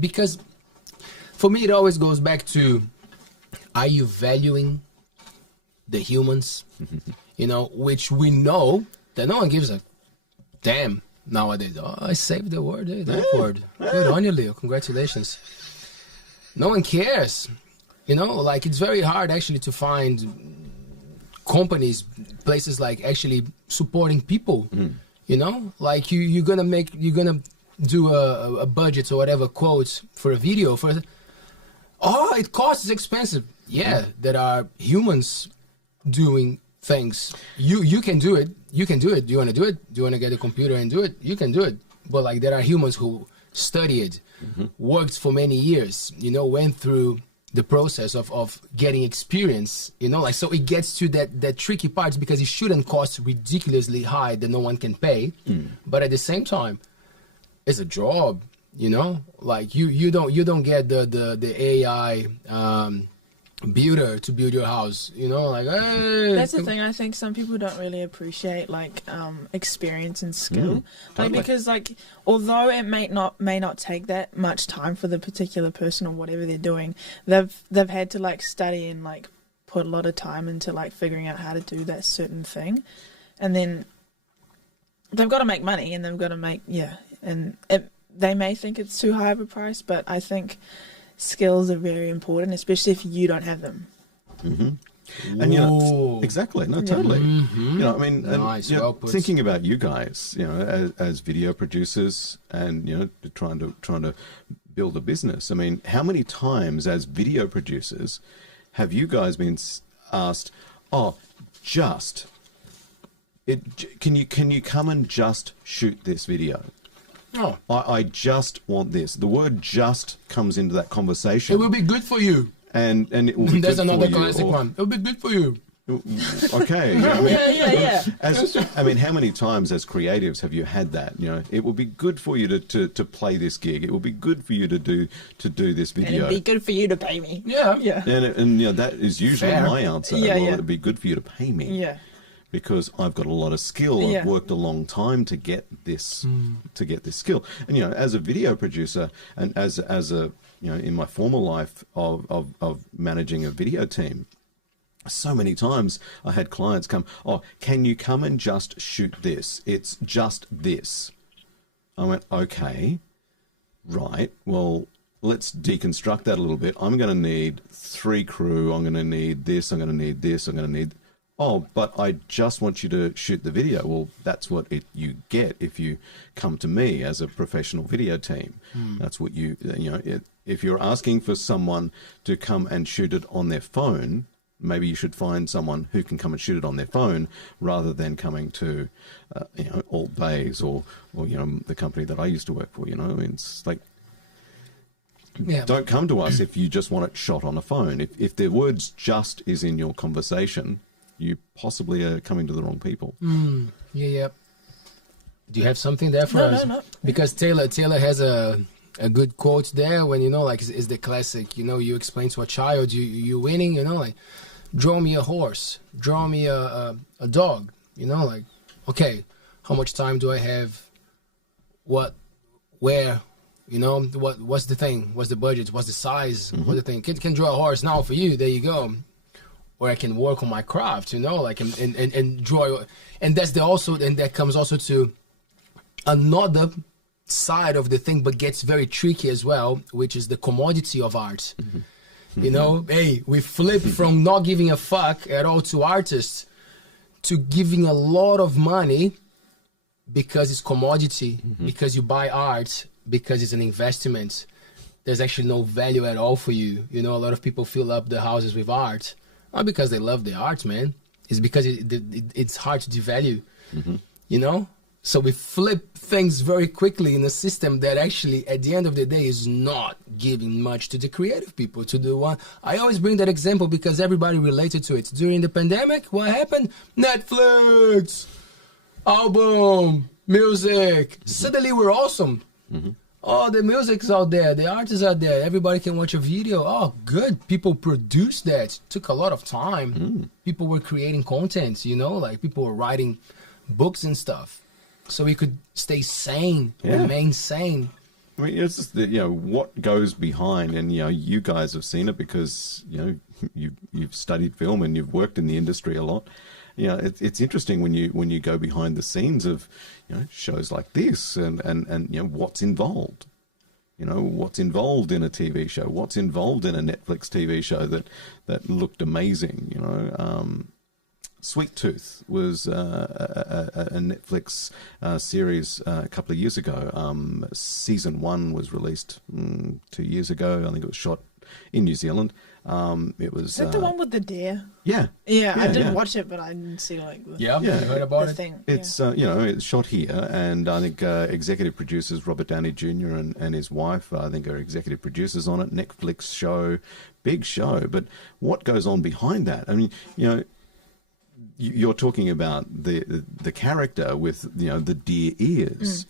because for me it always goes back to, are you valuing the humans? You know, which we know that no one gives a damn nowadays. Oh, I saved the word, the F word. Good on you, Leo. Congratulations. No one cares. You know, like it's very hard actually to find companies, places like actually supporting people. You know, like you're gonna do a budget or whatever quotes for a video for. Oh, it costs, it's expensive. that are humans doing things. You can do it. You can do it. Do you want to do it? Do you want to get a computer and do it? You can do it. But like there are humans who studied, worked for many years, went through the process of getting experience, like, so it gets to that tricky parts because it shouldn't cost ridiculously high that no one can pay. But at the same time, it's a job, like you don't get the AI builder to build your house, like, hey. That's the thing. I think some people don't really appreciate like experience and skill, Totally. because like although it may not take that much time for the particular person or whatever they're doing, they've had to like study and like put a lot of time into like figuring out how to do that certain thing, and then they've got to make money and they've got to make they may think it's too high of a price, but I think skills are very important, especially if you don't have them. And exactly, no, totally. I mean, Nice, and, well put. thinking about you guys, as video producers, and trying to build a business. I mean, how many times as video producers have you guys been asked, can you come and just shoot this video? Oh, I just want this. The word "just" comes into that conversation. it will be good for you. and it will be There's good another for you. classic one. It will be good for you. Okay. Yeah. I mean, how many times as creatives have you had that? It will be good for you to play this gig. It will be good for you to do this And video. it'd be good for you to pay me. Yeah. Yeah. And that is usually Fair. my answer. Yeah, well, yeah. it'd be good for you to pay me. Yeah. Because I've got a lot of skill. Yeah. I've worked a long time to get this skill. And as a video producer, and as a in my former life of managing a video team, so many times I had clients come, can you come and just shoot this? It's just this. I went, okay, right. Well, let's deconstruct that a little bit. I'm going to need 3 crew. I'm going to need this. I'm going to need this. I'm going to need. But I just want you to shoot the video. Well, that's what you get if you come to me as a professional video team. That's what if you're asking for someone to come and shoot it on their phone, maybe you should find someone who can come and shoot it on their phone rather than coming to, ALTBAYS or the company that I used to work for. I mean, it's like, don't come to us if you just want it shot on a phone. If the words "just" is in your conversation, you possibly are coming to the wrong people. Yeah. Do you have something there for No, us? no. Because Taylor has a good quote there when is the classic. You explain to a child you winning. like, draw me a horse, draw me a dog. Like, okay, how much time do I have? What, where? What's the thing? What's the budget? What's the size? What's the thing? Can draw a horse now for you. There you go. Or I can work on my craft, like and draw, and that comes also to another side of the thing, but gets very tricky as well, which is the commodity of art. Hey, we flip from not giving a fuck at all to artists to giving a lot of money because it's commodity, because you buy art, because it's an investment. There's actually no value at all for you. A lot of people fill up the houses with art. Not because they love the art, man. It's because it's hard to devalue, So we flip things very quickly in a system that actually, at the end of the day, is not giving much to the creative people, to the one. I always bring that example because everybody related to it. During the pandemic, what happened? Netflix, album, music. Suddenly we're awesome. The music's out there, the artists are there, everybody can watch a video. Oh, good. People produced that. Took a lot of time. People were creating content, like people were writing books and stuff. So we could stay sane, remain sane. I mean, it's just that, what goes behind, and, you guys have seen it because, you've studied film and you've worked in the industry a lot. It's interesting when you go behind the scenes of, shows like this and what's involved. What's involved in a TV show, what's involved in a Netflix TV show that looked amazing. Sweet Tooth was a Netflix series a couple of years ago. Season 1 was released 2 years ago. I think it was shot in New Zealand. It was Is that the one with the deer? yeah. Yeah, I didn't yeah. watch it, but I didn't see like the, Yeah, Yeah. you heard about the it. thing. It's it's shot here, and I think executive producers Robert Downey Jr. and his wife, I think, are executive producers on it. Netflix show, big show. But what goes on behind that? I mean, you're talking about the character with the deer ears.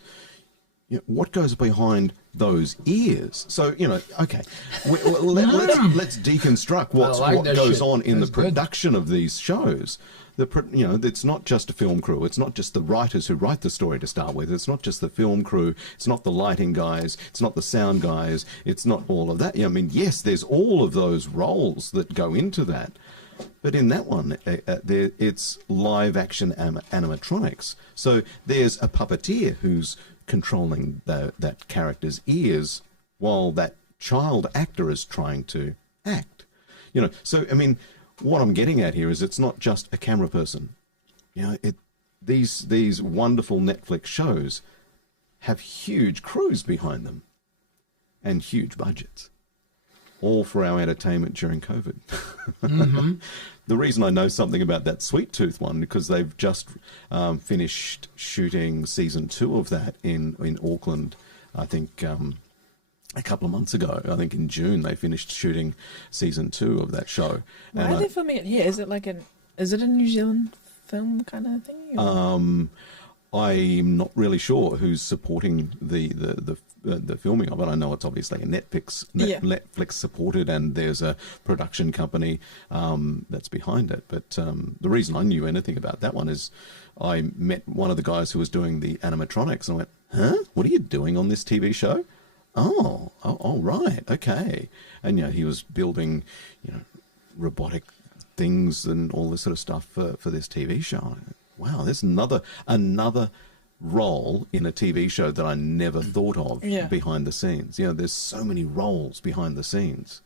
What goes behind those ears? So okay, let's deconstruct what goes on in the production of these shows. It's not just a film crew. It's not just the writers who write the story to start with. It's not just the film crew. It's not the lighting guys. It's not the sound guys. It's not all of that. I mean, yes, there's all of those roles that go into that. But in that one, it's live action animatronics. So there's a puppeteer who's controlling that character's ears while that child actor is trying to act. So I mean, what I'm getting at here is it's not just a camera person. These wonderful Netflix shows have huge crews behind them and huge budgets, all for our entertainment during COVID. Mm-hmm. The reason I know something about that Sweet Tooth one, because they've just finished shooting season 2 of that in Auckland, I think a couple of months ago. I think in June they finished shooting season 2 of that show. Why are they filming it here? Is it like is it a New Zealand film kind of thing? I'm not really sure who's supporting the filming of it. I know it's obviously a Netflix supported, and there's a production company that's behind it. But the reason I knew anything about that one is I met one of the guys who was doing the animatronics, and I went, "Huh? What are you doing on this TV show?" Oh, right, okay. And he was building, robotic things and all this sort of stuff for this TV show. Wow, there's another role in a TV show that I never thought of behind the scenes. There's so many roles behind the scenes.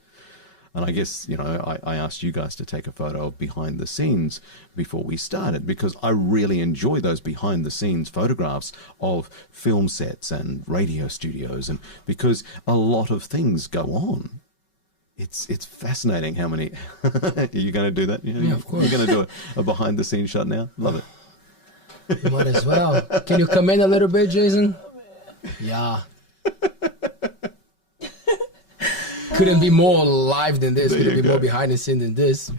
And I guess, I asked you guys to take a photo of behind the scenes before we started, because I really enjoy those behind the scenes photographs of film sets and radio studios, and because a lot of things go on. It's fascinating how many... Are you going to do that? Yeah, of course. You're going to do a behind the scenes shot now? Love it. You might as well. Can you come in a little bit, Jason? Yeah. Couldn't be more live than this. Couldn't be more behind the scenes than this.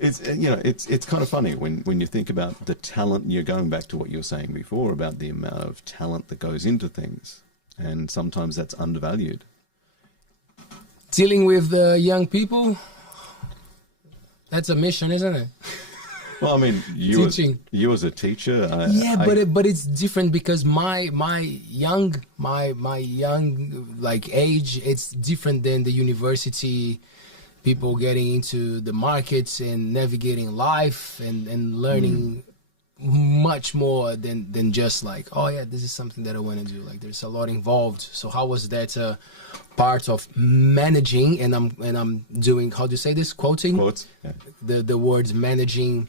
It's kind of funny when you think about the talent. You're going back to what you were saying before about the amount of talent that goes into things, and sometimes that's undervalued. Dealing with young people, that's a mission, isn't it? Well, I mean, you as a teacher. But it's different because my young like age, it's different than the university people getting into the markets and navigating life and learning much more than just like, oh yeah, this is something that I want to do. Like there's a lot involved. So how was that part of managing? And I'm doing, how do you say this? Quoting? Quotes. Yeah. The words managing.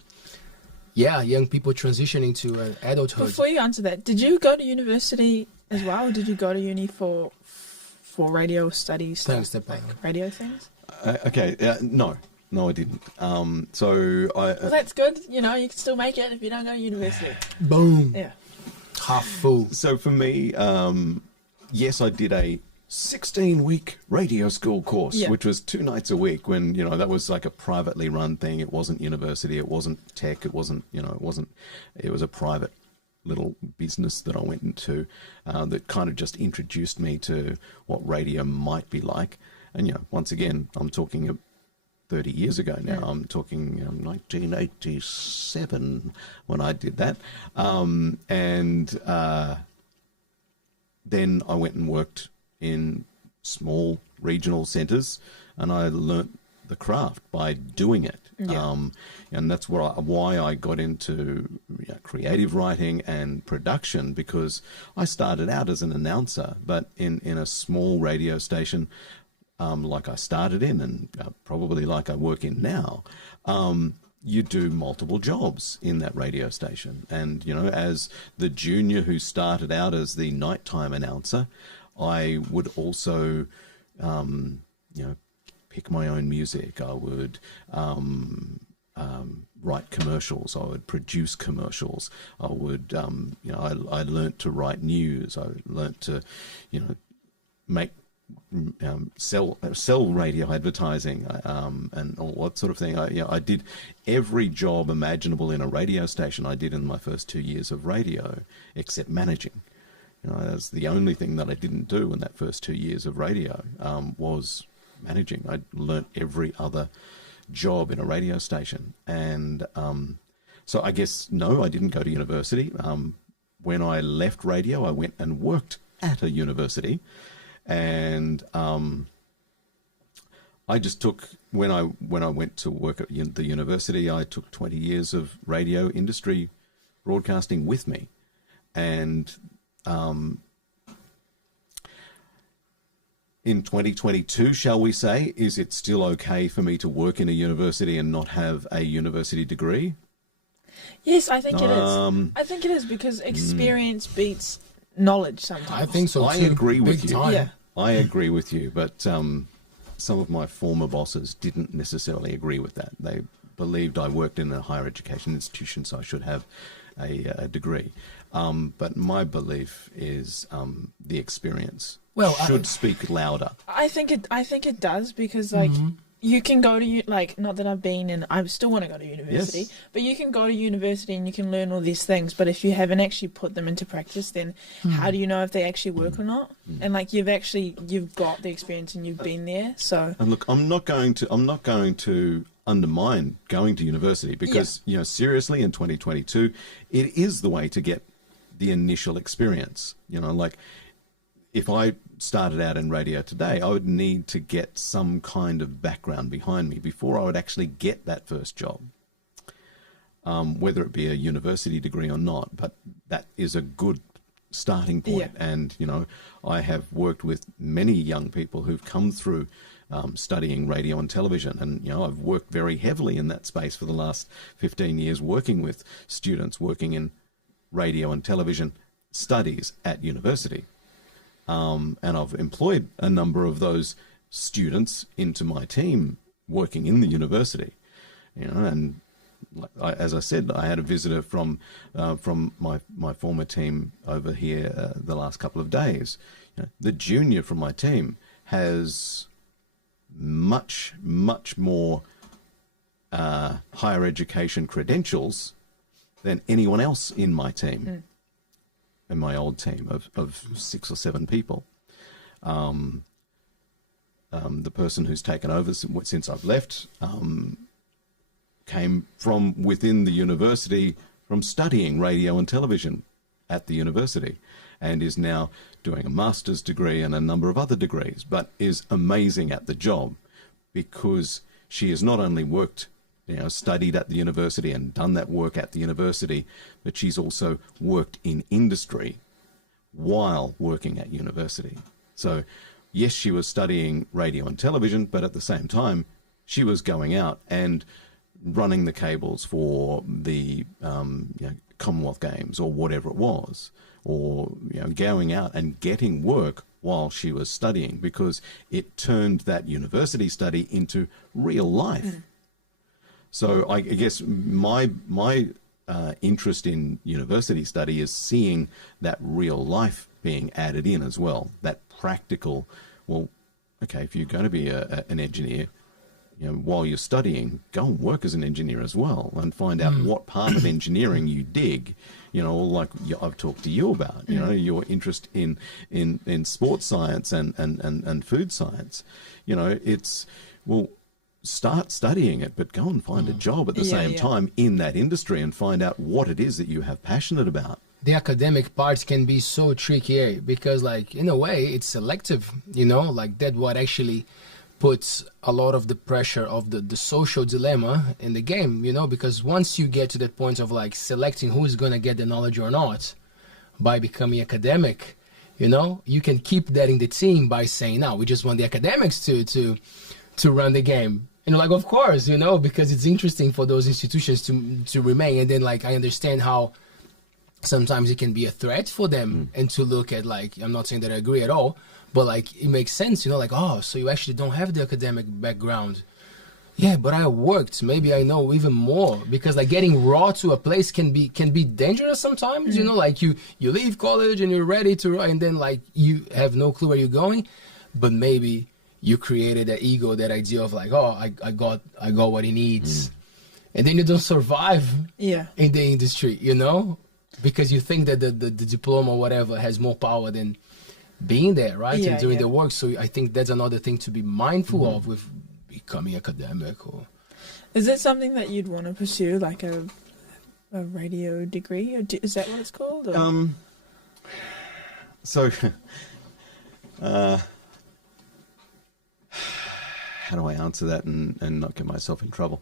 Yeah, young people transitioning to adulthood. Before you answer that, did you go to university as well? Or did you go to uni for radio studies? Thanks, like radio things? Okay, no, I didn't. Well, that's good. You can still make it if you don't go to university. Boom. Yeah. Half full. So for me, yes, I did a 16-week radio school course, which was 2 nights a week, when that was like a privately run thing. It wasn't university, it wasn't tech, it was a private little business that I went into that kind of just introduced me to what radio might be like. And once again, I'm talking 30 years ago now. I'm talking 1987 when I did that. Then I went and worked in small regional centres, and I learnt the craft by doing it. And that's why I got into creative writing and production, because I started out as an announcer, but in a small radio station like I started in, and probably like I work in now, you do multiple jobs in that radio station. And, as the junior who started out as the nighttime announcer, I would also, pick my own music. I would write commercials. I would produce commercials. I would, I learnt to write news. I learnt to, make sell radio advertising and all that sort of thing. I did every job imaginable in a radio station. I did in my first 2 years of radio, except managing. That's the only thing that I didn't do in that first 2 years of radio was managing. I learnt every other job in a radio station. And so I guess, no, I didn't go to university. When I left radio, I went and worked at a university. And I just took, when I went to work at the university, I took 20 years of radio industry broadcasting with me. And in 2022, shall we say, is it still okay for me to work in a university and not have a university degree? Yes, I think it is. I think it is because experience beats knowledge sometimes. I think so too. I agree with you. Yeah. I agree with you, but some of my former bosses didn't necessarily agree with that. They believed I worked in a higher education institution, so I should have a degree. But my belief is the experience should speak louder. I think it does because you can go to not that I've been and I still want to go to university, Yes. but you can go to university and you can learn all these things. But if you haven't actually put them into practice, then how do you know if they actually work or not? And you've got the experience and you've been there. So and look, I'm not going to undermine going to university because seriously, in 2022, it is the way to get the initial experience. If I started out in radio today, I would need to get some kind of background behind me before I would actually get that first job, whether it be a university degree or not. But that is a good starting point. Yeah. And, I have worked with many young people who've come through studying radio and television. And, I've worked very heavily in that space for the last 15 years, working with students working in radio and television studies at university. And I've employed a number of those students into my team working in the university, and as I said, I had a visitor from my former team over here the last couple of days. The junior from my team has much more higher education credentials than anyone else in my team. In my old team of 6 or 7 people. The person who's taken over since I've left came from within the university, from studying radio and television at the university, and is now doing a master's degree and a number of other degrees, but is amazing at the job because she has not only worked studied at the university and done that work at the university, but she's also worked in industry while working at university. So, yes, she was studying radio and television, but at the same time, she was going out and running the cables for the Commonwealth Games or whatever it was, or going out and getting work while she was studying because it turned that university study into real life. So I guess my interest in university study is seeing that real life being added in as well, that practical, well, okay, if you're going to be an engineer, while you're studying, go and work as an engineer as well and find out what part of engineering you dig, like I've talked to you about, your interest in sports science and food science. Start studying it, but go and find a job at the same time in that industry and find out what it is that you have passionate about. The academic parts can be so tricky because, in a way, it's selective, that what actually puts a lot of the pressure of the social dilemma in the game, because once you get to that point of selecting who's going to get the knowledge or not by becoming academic, you can keep that in the team by saying, no, we just want the academics to run the game. And of course, because it's interesting for those institutions to remain. And then I understand how sometimes it can be a threat for them and to look at I'm not saying that I agree at all, But like, it makes sense, you know, like, oh, so you actually don't have the academic background. Yeah, but I worked. Maybe I know even more, because like getting raw to a place can be dangerous sometimes. You know, like you leave college and you're ready to, and then like you have no clue where you're going, but maybe you created that ego, that idea of like, oh, I got what he needs, and then you don't survive. In the industry, you know, because you think that the diploma or whatever has more power than being there, right, and doing the work. So I think that's another thing to be mindful of with becoming academic. Or is it something that you'd want to pursue, like a radio degree, or is that what it's called? Or? So how do I answer that and not get myself in trouble?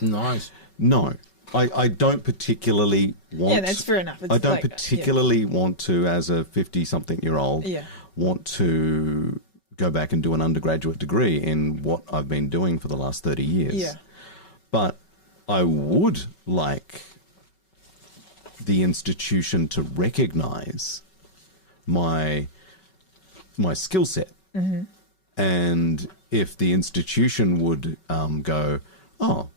Nice. No, I don't particularly want. Yeah, that's fair enough. It's I don't like, particularly want to, as a 50-something-year-old, want to go back and do an undergraduate degree in what I've been doing for the last 30 years. Yeah. But I would like the institution to recognize my skill set. And if the institution would go, oh,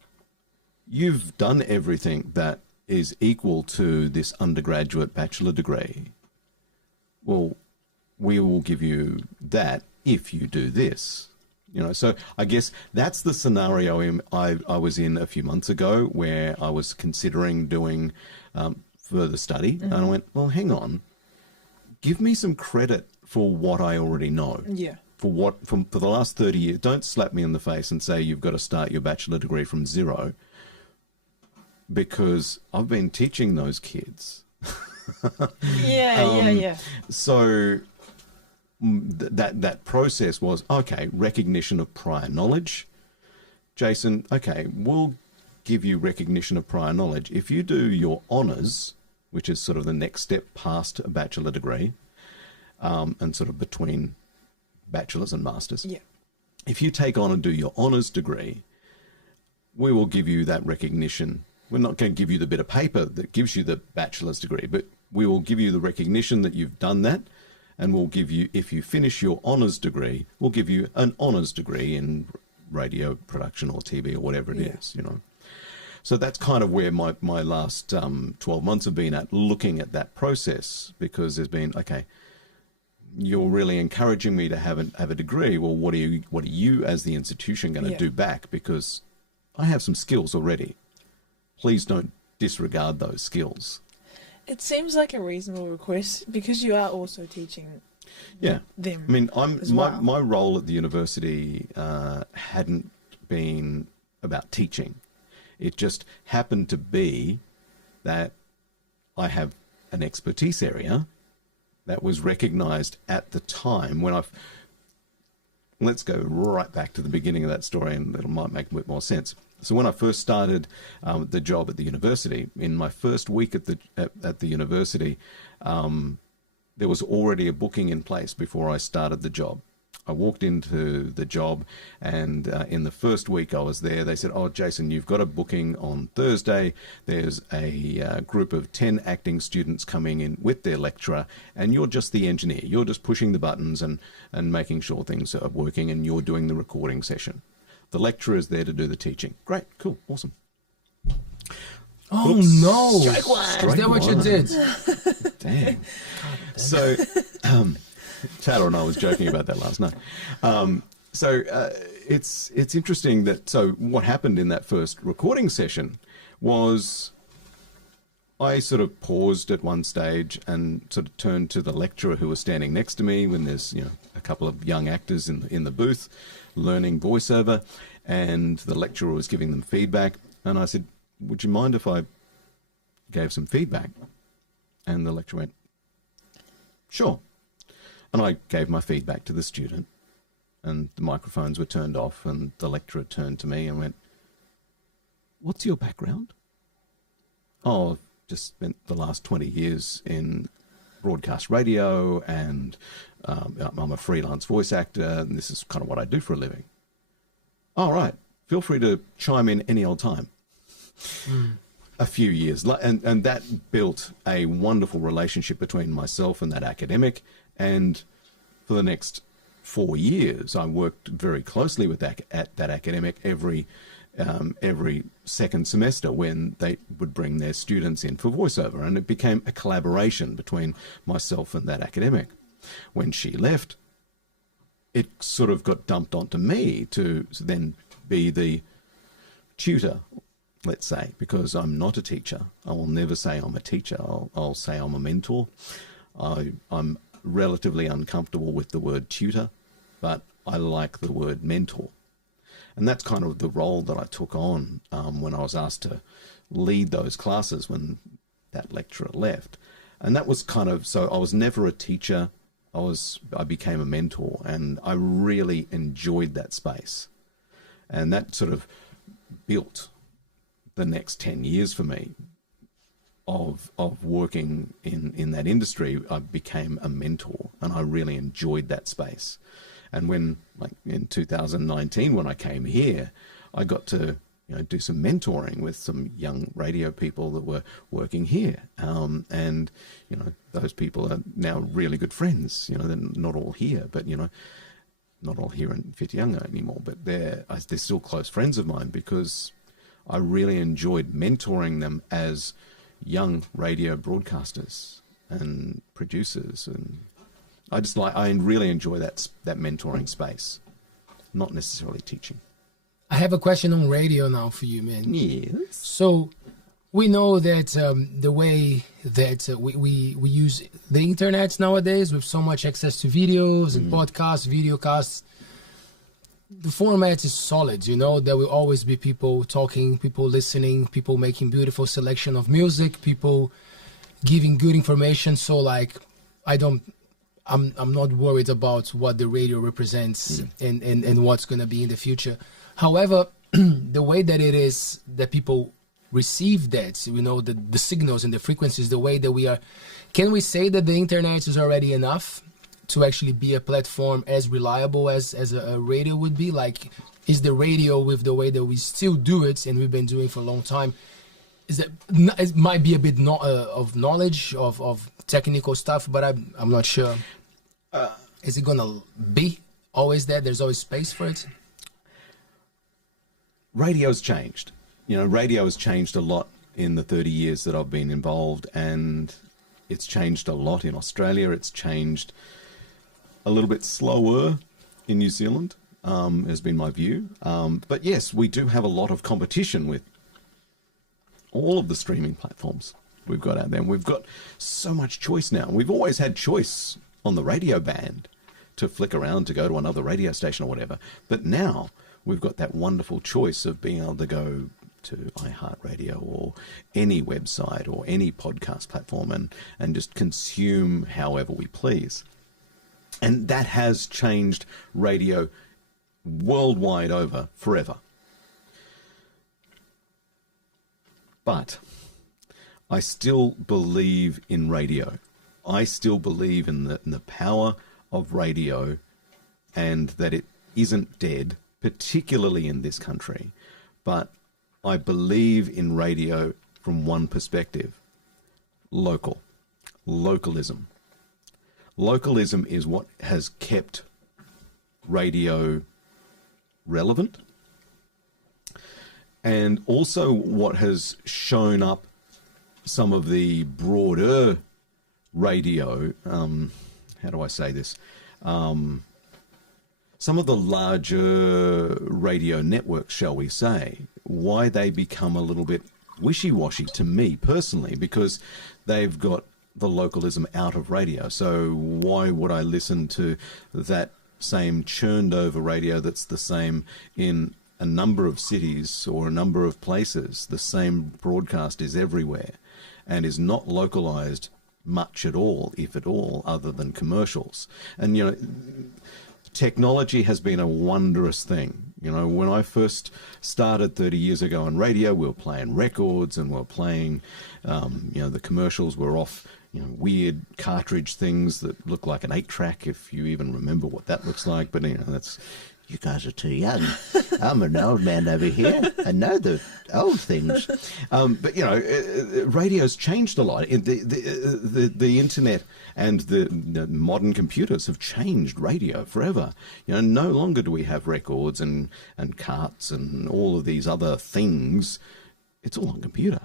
you've done everything that is equal to this undergraduate bachelor degree, well, we will give you that if you do this. You know, so I guess that's the scenario I was in a few months ago, where I was considering doing further study. And I went, well, hang on, give me some credit for what I already know. Yeah. For the last 30 years. Don't slap me in the face and say you've got to start your bachelor degree from zero, because I've been teaching those kids. Yeah. So that process was, okay, recognition of prior knowledge. Jason, okay, we'll give you recognition of prior knowledge if you do your honours, which is sort of the next step past a bachelor degree, and sort of between bachelors and masters. Yeah. If you take on and do your honours degree, we will give you that recognition. We're not going to give you the bit of paper that gives you the bachelor's degree, but we will give you the recognition that you've done that. And we'll give you, if you finish your honours degree, we'll give you an honours degree in radio production or TV or whatever it is, you know. So that's kind of where my last 12 months have been at, looking at that process, because there's been, okay, you're really encouraging me to have a degree. Well, what are you as the institution going to do back? Because I have some skills already. Please don't disregard those skills. It seems like a reasonable request, because you are also teaching them. I mean, well. my role at the university hadn't been about teaching. It just happened to be that I have an expertise area that was recognised at the time when I've... Let's go right back to the beginning of that story, and it might make a bit more sense. So when I first started the job at the university, in my first week at the university, there was already a booking in place before I started the job. I walked into the job, and in the first week I was there, they said, oh, Jason, you've got a booking on Thursday. There's a group of 10 acting students coming in with their lecturer, and you're just the engineer. You're just pushing the buttons and making sure things are working, and you're doing the recording session. The lecturer is there to do the teaching. Great, cool, awesome. Oh, Oops. no. Strike one. Is that what you did? Dang. So, Taylor and I was joking about that last night. It's interesting that, so what happened in that first recording session was I sort of paused at one stage and sort of turned to the lecturer who was standing next to me, when there's, you know, a couple of young actors in the booth learning voiceover, and the lecturer was giving them feedback. And I said, would you mind if I gave some feedback? And the lecturer went, sure. And I gave my feedback to the student, and the microphones were turned off, and the lecturer turned to me and went, what's your background? Oh, I've just spent the last 20 years in broadcast radio, and I'm a freelance voice actor, and this is kind of what I do for a living. All right, feel free to chime in any old time. A few years, and that built a wonderful relationship between myself and that academic, And for the next 4 years, I worked very closely with that academic every second semester when they would bring their students in for voiceover, and it became a collaboration between myself and that academic. When she left, it sort of got dumped onto me to then be the tutor, let's say, because I'm not a teacher. I will never say I'm a teacher. I'll say I'm a mentor. I'm relatively uncomfortable with the word tutor, but I like the word mentor. And that's kind of the role that I took on when I was asked to lead those classes when that lecturer left. And that was kind of, so I was never a teacher. I became a mentor, and I really enjoyed that space. And that sort of built the next 10 years for me of working in that industry. I became a mentor, and I really enjoyed that space. And when, like in 2019, when I came here, I got to do some mentoring with some young radio people that were working here. And those people are now really good friends. They're not all here, but not all here in Whitianga anymore, but they're still close friends of mine because I really enjoyed mentoring them as young radio broadcasters and producers, and I really enjoy that mentoring space, not necessarily teaching. I have a question on radio now for you, man. Yes. So we know that the way that we use the internet nowadays, with so much access to videos and podcasts, videocasts, the format is solid. There will always be people talking, people listening, people making beautiful selection of music, people giving good information. So like, I'm not worried about what the radio represents and what's going to be in the future. However, the way that it is that people receive that, the signals and the frequencies, the way that we are, can we say that the internet is already enough to actually be a platform as reliable as a radio would be? Like, is the radio, with the way that we still do it and we've been doing for a long time, it might be a bit of knowledge of technical stuff, but I'm not sure. Is it gonna be always there? There's always space for it. Radio's changed. Radio has changed a lot in the 30 years that I've been involved, and it's changed a lot in Australia. It's changed a little bit slower in New Zealand, has been my view. But yes, we do have a lot of competition with all of the streaming platforms we've got out there. And we've got so much choice now. We've always had choice on the radio band to flick around to go to another radio station or whatever. But now we've got that wonderful choice of being able to go to iHeartRadio or any website or any podcast platform and just consume however we please. And that has changed radio worldwide over forever. But I still believe in radio. I still believe in the power of radio, and that it isn't dead, particularly in this country. But I believe in radio from one perspective: localism. Localism is what has kept radio relevant, and also what has shown up some of the broader radio, how do I say this? Some of the larger radio networks, shall we say, why they become a little bit wishy-washy to me personally, because they've got the localism out of radio. So why would I listen to that same churned over radio that's the same in a number of cities or a number of places? The same broadcast is everywhere and is not localized much at all, if at all, other than commercials. And technology has been a wondrous thing. When I first started 30 years ago on radio, we were playing records and we were playing, the commercials were off, weird cartridge things that look like an 8-track, if you even remember what that looks like. But, you guys are too young. I'm an old man over here. I know the old things. But, you know, radio's changed a lot. The internet and the modern computers have changed radio forever. You know, no longer do we have records and carts and all of these other things. It's all on computer.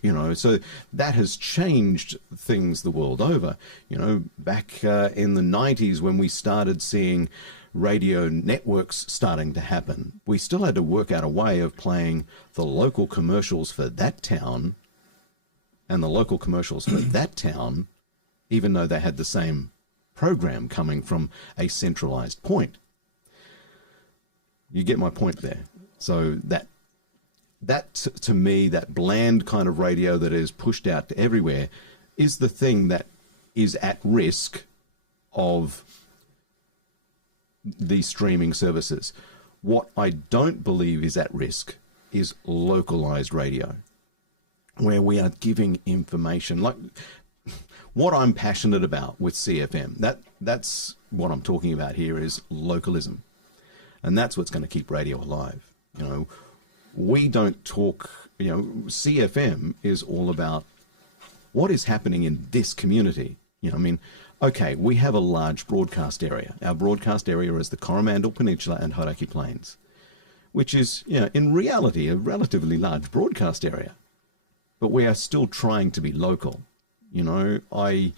You know, so that has changed things the world over. You know, back in the 90s when we started seeing radio networks starting to happen, we still had to work out a way of playing the local commercials for that town and the local commercials for that town, even though they had the same program coming from a centralized point. You get my point there. So that to me, that bland kind of radio that is pushed out to everywhere is the thing that is at risk of these streaming services. What I don't believe is at risk is localized radio, where we are giving information. Like what I'm passionate about with CFM, that's what I'm talking about here, is localism. And that's what's going to keep radio alive. You know, we don't talk, you know, CFM is all about what is happening in this community. You know, I mean, okay, we have a large broadcast area. Our broadcast area is the Coromandel Peninsula and Hauraki Plains, which is, you know, in reality, a relatively large broadcast area. But we are still trying to be local. You know, I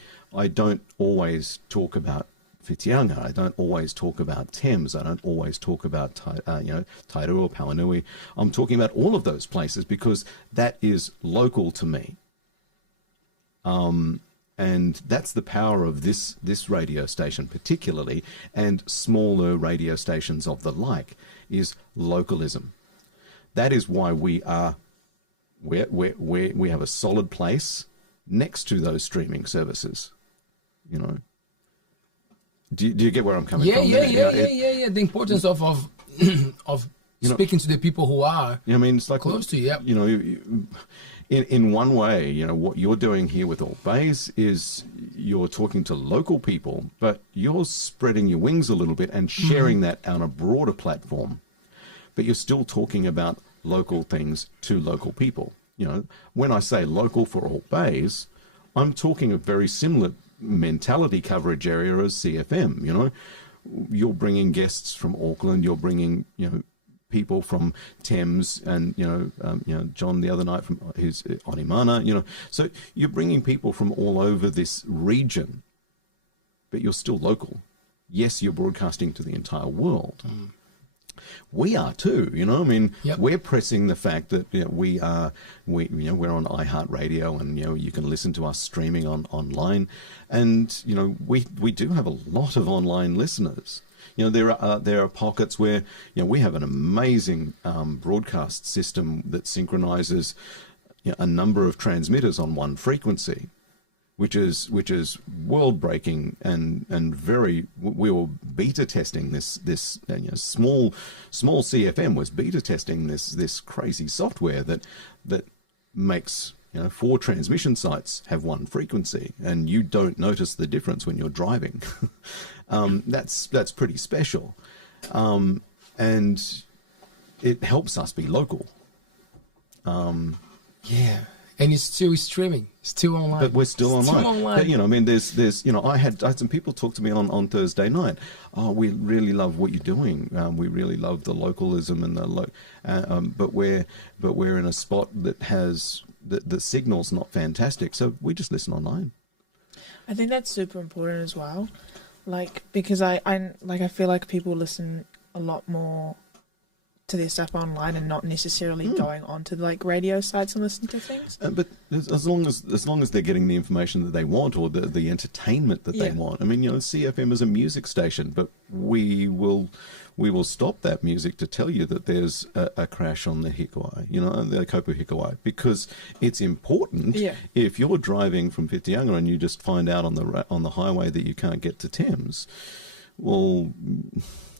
don't always talk about Whitianga. I don't always talk about Thames. I don't always talk about, Tairua, Pauanui. I'm talking about all of those places because that is local to me. And that's the power of this radio station particularly, and smaller radio stations of the like, is localism. That is why we have a solid place next to those streaming services, you know. Do you get where I'm coming from? Yeah. The importance of speaking to the people who are it's like close to you. Yep. You know, in one way, you know, what you're doing here with ALTBAYS is you're talking to local people, but you're spreading your wings a little bit and sharing that on a broader platform. But you're still talking about local things to local people. You know, when I say local for ALTBAYS, I'm talking a very similar mentality coverage area as CFM. You know, you're bringing guests from Auckland, you're bringing, you know, people from Thames, and John the other night from his Onimana, you know, so you're bringing people from all over this region, but you're still local. Yes, you're broadcasting to the entire world. We are too, you know. I mean, we're pressing the fact that, you know, we're on iHeartRadio, and, you know, you can listen to us streaming online, and, you know, we do have a lot of online listeners. You know, there are pockets where, you know, we have an amazing broadcast system that synchronizes, you know, a number of transmitters on one frequency, which is world breaking and very. We were beta testing this you know, small CFM was beta testing this crazy software that makes, you know, 4 transmission sites have one frequency, and you don't notice the difference when you're driving. That's pretty special, and it helps us be local. And it's still streaming, still online. But we're still online. Still online. But, you know, I mean, there's, you know, I had some people talk to me on Thursday night. Oh, we really love what you're doing. We really love the localism and but we're in a spot that has the signal's not fantastic, so we just listen online. I think that's super important as well, like, because I feel like people listen a lot more to their stuff online and not necessarily going onto like radio sites and listen to things. But as long as they're getting the information that they want, or the entertainment that they want. I mean, you know, CFM is a music station, but we will stop that music to tell you that there's a crash on the Hikuai, you know, the Kopu Hikuai, because it's important. If you're driving from Whitianga and you just find out on the highway that you can't get to Thames, well,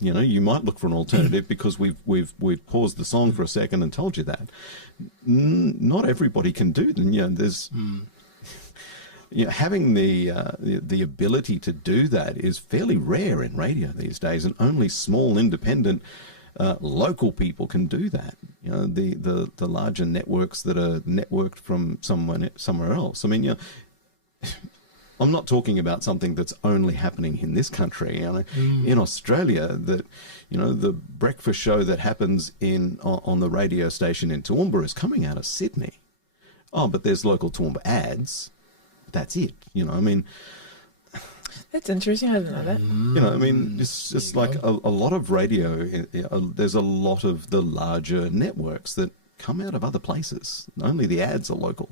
you know, you might look for an alternative because we've paused the song for a second and told you that. Not everybody can do them. You know, there's having the ability to do that is fairly rare in radio these days, and only small independent local people can do that. The larger networks that are networked from somewhere else. I mean, I'm not talking about something that's only happening in this country. In Australia, the breakfast show that happens on the radio station in Toowoomba is coming out of Sydney. Oh, but there's local Toowoomba ads. That's it. I mean, that's interesting. I didn't know that. I mean, it's just like a lot of radio. There's a lot of the larger networks that come out of other places. Only the ads are local.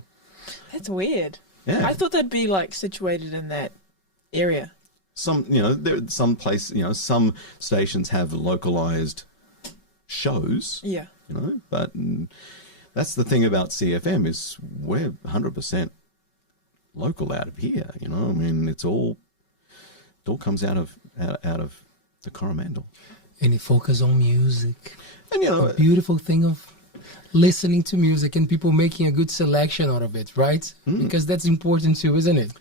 That's weird. Yeah. I thought they'd be like situated in that area. Some some stations have localized shows. Yeah. But that's the thing about CFM is we're 100% local out of here. I mean, it all comes out of the Coromandel. And it focuses on music. And the beautiful thing of listening to music and people making a good selection out of it, right? Because that's important too, isn't it?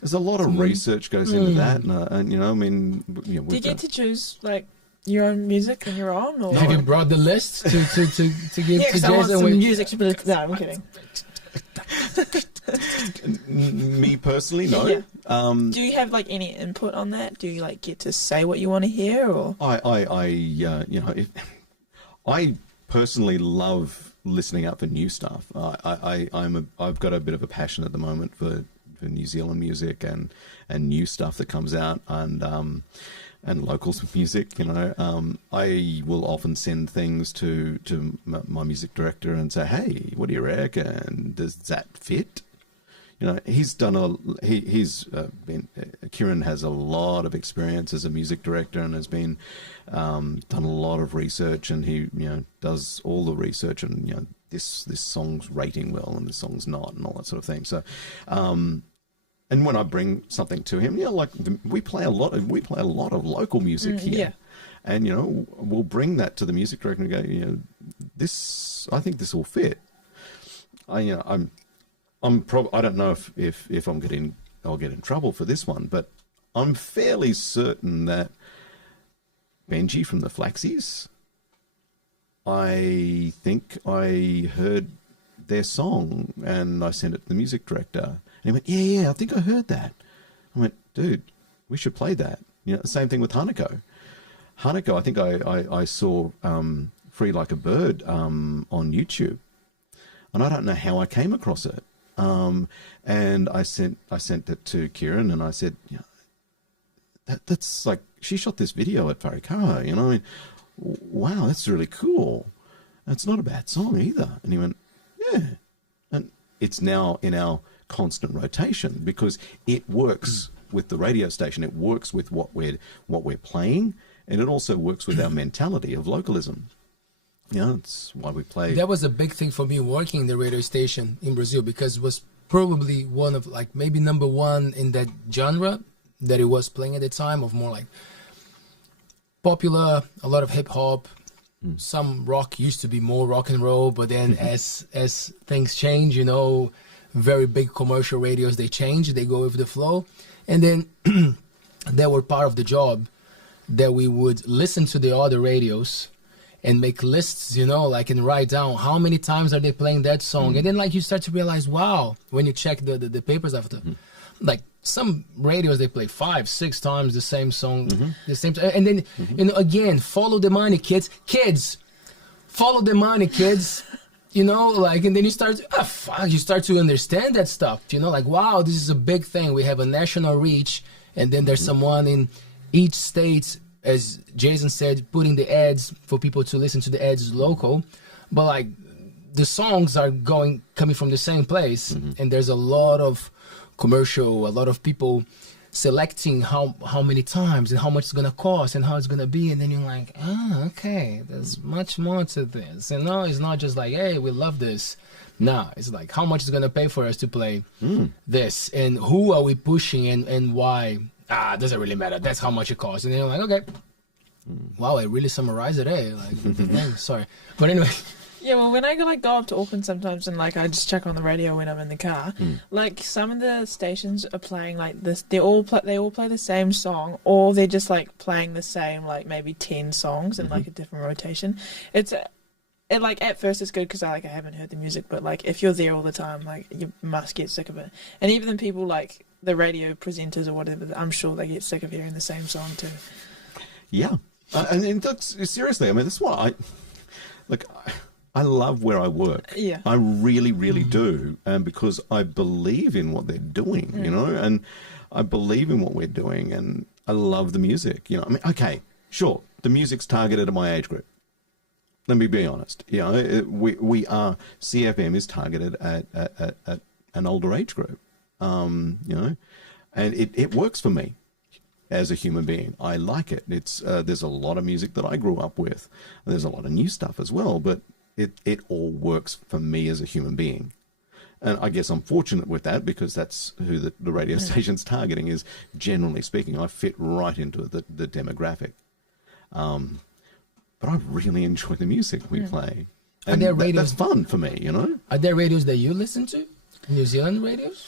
There's a lot of research goes into that, and I mean, do you get to choose like your own music on your own, or have you brought the list to give to I want Jason? some music. No, I'm kidding. Me personally, no. Yeah. Do you have like any input on that? Do you like get to say what you want to hear, or I personally love listening out for new stuff. I've got a bit of a passion at the moment for New Zealand music and new stuff that comes out, and locals music. I will often send things to my music director and say, hey, what do you reckon? Does that fit? He's done Kieran has a lot of experience as a music director and has been done a lot of research, and he does all the research, and this song's rating well and this song's not, and all that sort of thing. So and when I bring something to him, like we play a lot of local music here, and we'll bring that to the music director and go, I think this will fit. I don't know if I'll get in trouble for this one, but I'm fairly certain that Benji from the Flaxies, I think I heard their song and I sent it to the music director. And he went, yeah, I think I heard that. I went, dude, we should play that. The same thing with Hanako. Hanako, I think I saw Free Like a Bird on YouTube. And I don't know how I came across it. And I sent it to Kieran and I said, that's like, she shot this video at Wharekara, I mean, wow, that's really cool. It's not a bad song either. And he went, yeah. And it's now in our constant rotation because it works with the radio station. It works with what we're playing, and it also works with our mentality of localism. It's why we play. That was a big thing for me working in the radio station in Brazil, because it was probably one of like maybe number one in that genre that it was playing at the time, of more like popular, a lot of hip hop. Some rock used to be more rock and roll, but then as things change, very big commercial radios, they change, they go with the flow. And then they were part of the job that we would listen to the other radios and make lists, and write down how many times are they playing that song. And then you start to realize, wow, when you check the papers after, like some radios, they play 5-6 times the same song, the same time. And then, again, follow the money, kids, follow the money, kids. And then you start to understand that stuff, wow, this is a big thing. We have a national reach, and then there's someone in each state, as Jason said, putting the ads for people to listen to the ads local, but the songs are coming from the same place, and there's a lot of commercial, a lot of people selecting how many times and how much it's gonna cost and how it's gonna be, and then you're like, okay, there's much more to this. It's not just like, hey, we love this. Nah, it's like, how much is gonna pay for us to play this, and who are we pushing, and why? Doesn't really matter. That's how much it costs. And then you're like, okay, wow, I really summarized it, eh? Sorry, but anyway. Yeah, well, when I go up to Auckland sometimes and like I just check on the radio when I'm in the car, like some of the stations are playing like this. They all play the same song, or they're just like playing the same like maybe 10 songs in like a different rotation. It like at first it's good because I haven't heard the music, but like if you're there all the time, like you must get sick of it. And even the people like the radio presenters or whatever, I'm sure they get sick of hearing the same song too. Yeah, and that's seriously. I mean, that's why I love where I work. Yeah, I really, really do, because I believe in what they're doing. You know, and I believe in what we're doing, and I love the music. You know, I mean, okay, sure, the music's targeted at my age group. Let me be honest. You know, we are CFM is targeted at an older age group. You know, and it works for me as a human being. I like it. It's there's a lot of music that I grew up with. There's a lot of new stuff as well, but it all works for me as a human being. And I guess I'm fortunate with that because that's who the radio station's targeting is. Generally speaking, I fit right into the demographic. But I really enjoy the music we play. And that's fun for me, you know? Are there radios that you listen to? New Zealand radios?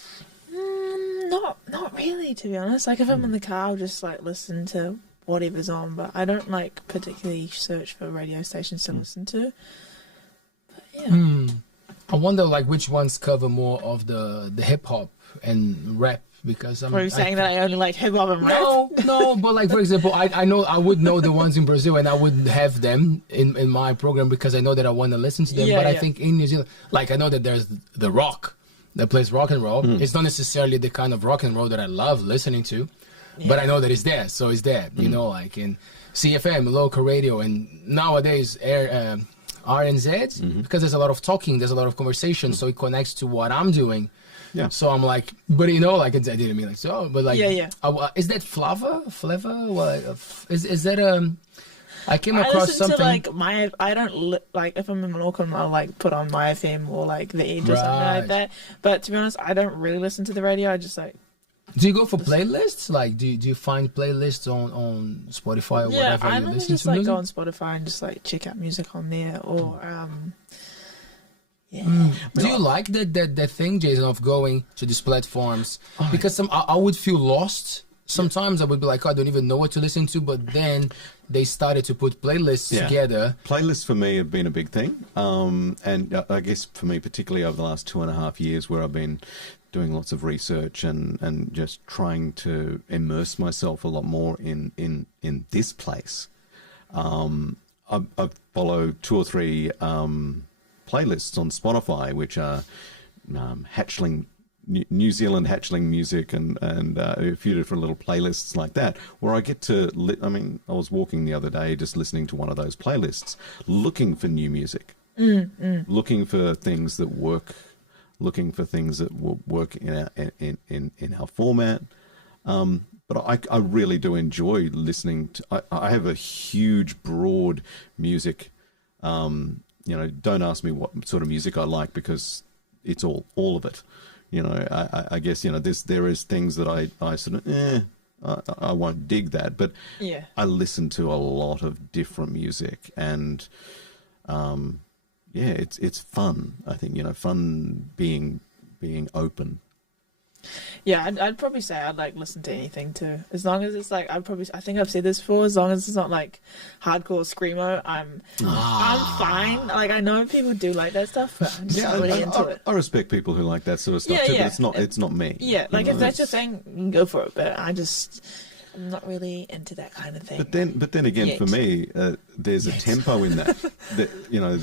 Not really, to be honest. Like if I'm in the car, I'll just like listen to whatever's on, but I don't like particularly search for radio stations to listen to. But yeah. I wonder like which ones cover more of the hip hop and rap. Because I'm saying that I only like hip hop and rap. No, but like for example, I know I would know the ones in Brazil and I would have them in my program because I know that I want to listen to them. But I think in New Zealand, like I know that there's the rock that plays rock and roll. It's not necessarily the kind of rock and roll that I love listening to, but I know that it's there. So it's there, you know, like in CFM, local radio, and nowadays RNZ, because there's a lot of talking, there's a lot of conversation, so it connects to what I'm doing. Yeah. So I'm like, but you know, like I didn't mean like so, but like, is that Flavor? What is that? I came across something. To like I don't like if I'm in Auckland, I'll like put on My FM or like The Edge or something like that. But to be honest, I don't really listen to the radio. I just like. Do you go for playlists? Like, do you find playlists on Spotify or whatever I you listen just to? Like music? go on Spotify and just like check out music on there or. Do you like that thing, Jason, of going to these platforms? Because I would feel lost. Sometimes I would be like, I don't even know what to listen to. But then they started to put playlists together. Playlists for me have been a big thing. And I guess for me, particularly over the last 2.5 years where I've been doing lots of research and just trying to immerse myself a lot more in this place. I follow 2 or 3... playlists on Spotify, which are hatchling, New Zealand hatchling music and a few different little playlists like that, where I get to, I mean, I was walking the other day just listening to one of those playlists, looking for new music, looking for things that work, looking for things that will work in our format. But I really do enjoy listening to, I have a huge, broad music, you know, don't ask me what sort of music I like because it's all of it. You know, I guess, you know, there is things that I sort of, I won't dig that, but I listen to a lot of different music and, it's fun. I think, you know, fun being open. Yeah, I'd probably say I'd like listen to anything too, as long as it's like I think I've said this before. As long as it's not like hardcore screamo, I'm fine. Like I know people do like that stuff, but I'm just really into it. I respect people who like that sort of stuff too, but it's not me. Yeah, like if that's your thing, you can go for it. But I'm not really into that kind of thing. But then again, for me, there's a tempo in that. You know,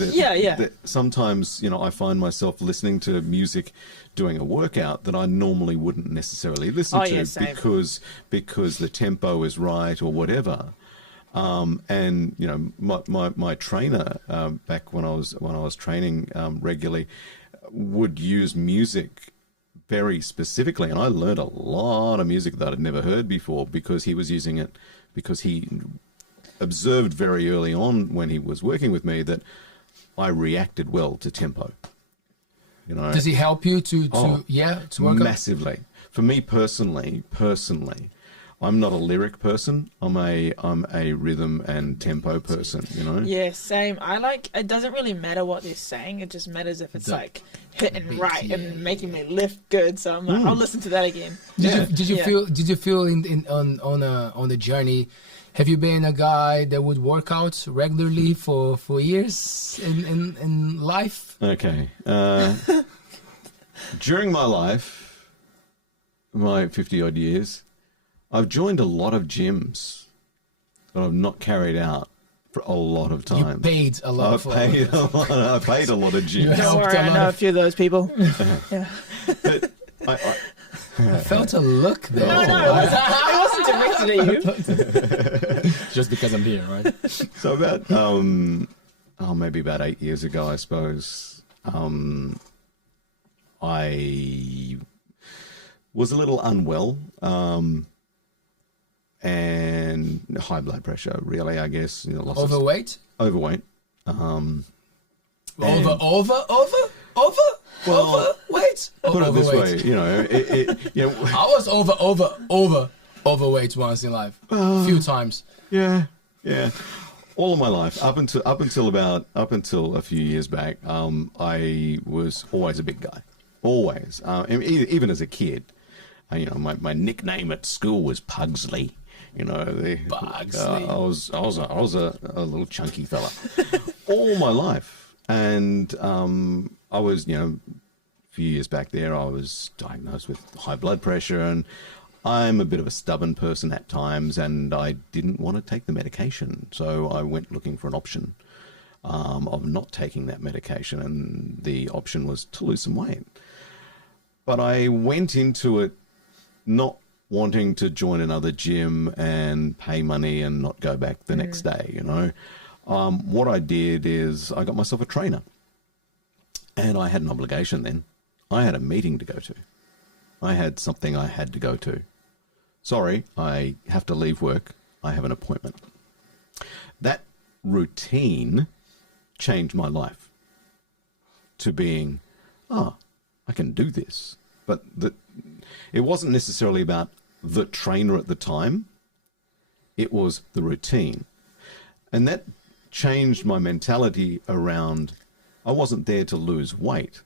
sometimes, you know, I find myself listening to music doing a workout that I normally wouldn't necessarily listen to because the tempo is right or whatever. And you know, my trainer back when I was training regularly would use music very specifically, and I learned a lot of music that I'd never heard before because he was using it, because he observed very early on when he was working with me that I reacted well to tempo. You know, does he help you to work massively? For me personally, I'm not a lyric person. I'm a rhythm and tempo person, you know? Yeah, same. It doesn't really matter what they're saying. It just matters if it's like hitting right and making me lift good. So I'm like, I'll listen to that again. Did you feel on the journey? Have you been a guy that would work out regularly for years in life? Okay. During my life, my 50-odd years, I've joined a lot of gyms, but I've not carried out for a lot of time. You paid a lot. I paid a lot of gyms. Don't worry, I know a few of those people. Yeah. But I felt a look there. No, it wasn't directed at you. Just because I'm here, right? So about maybe about 8 years ago, I suppose, I was a little unwell, and high blood pressure, really, I guess. You know, Overweight? Overweight. Overweight? Put it this way, you know, I was overweight once in life. A few times. Yeah. All of my life, up until a few years back, I was always a big guy. Always. Even as a kid. You know, my nickname at school was Pugsley. You know, Pugsley. I was a little chunky fella all my life, and I was, you know, a few years back there, I was diagnosed with high blood pressure, and I'm a bit of a stubborn person at times, and I didn't want to take the medication, so I went looking for an option of not taking that medication, and the option was to lose some weight. But I went into it not wanting to join another gym and pay money and not go back the next day, you know. What I did is I got myself a trainer, and I had an obligation then. I had a meeting to go to. I had something I had to go to. Sorry, I have to leave work. I have an appointment. That routine changed my life to being, I can do this. But it wasn't necessarily about the trainer at the time. It was the routine. And that changed my mentality around, I wasn't there to lose weight.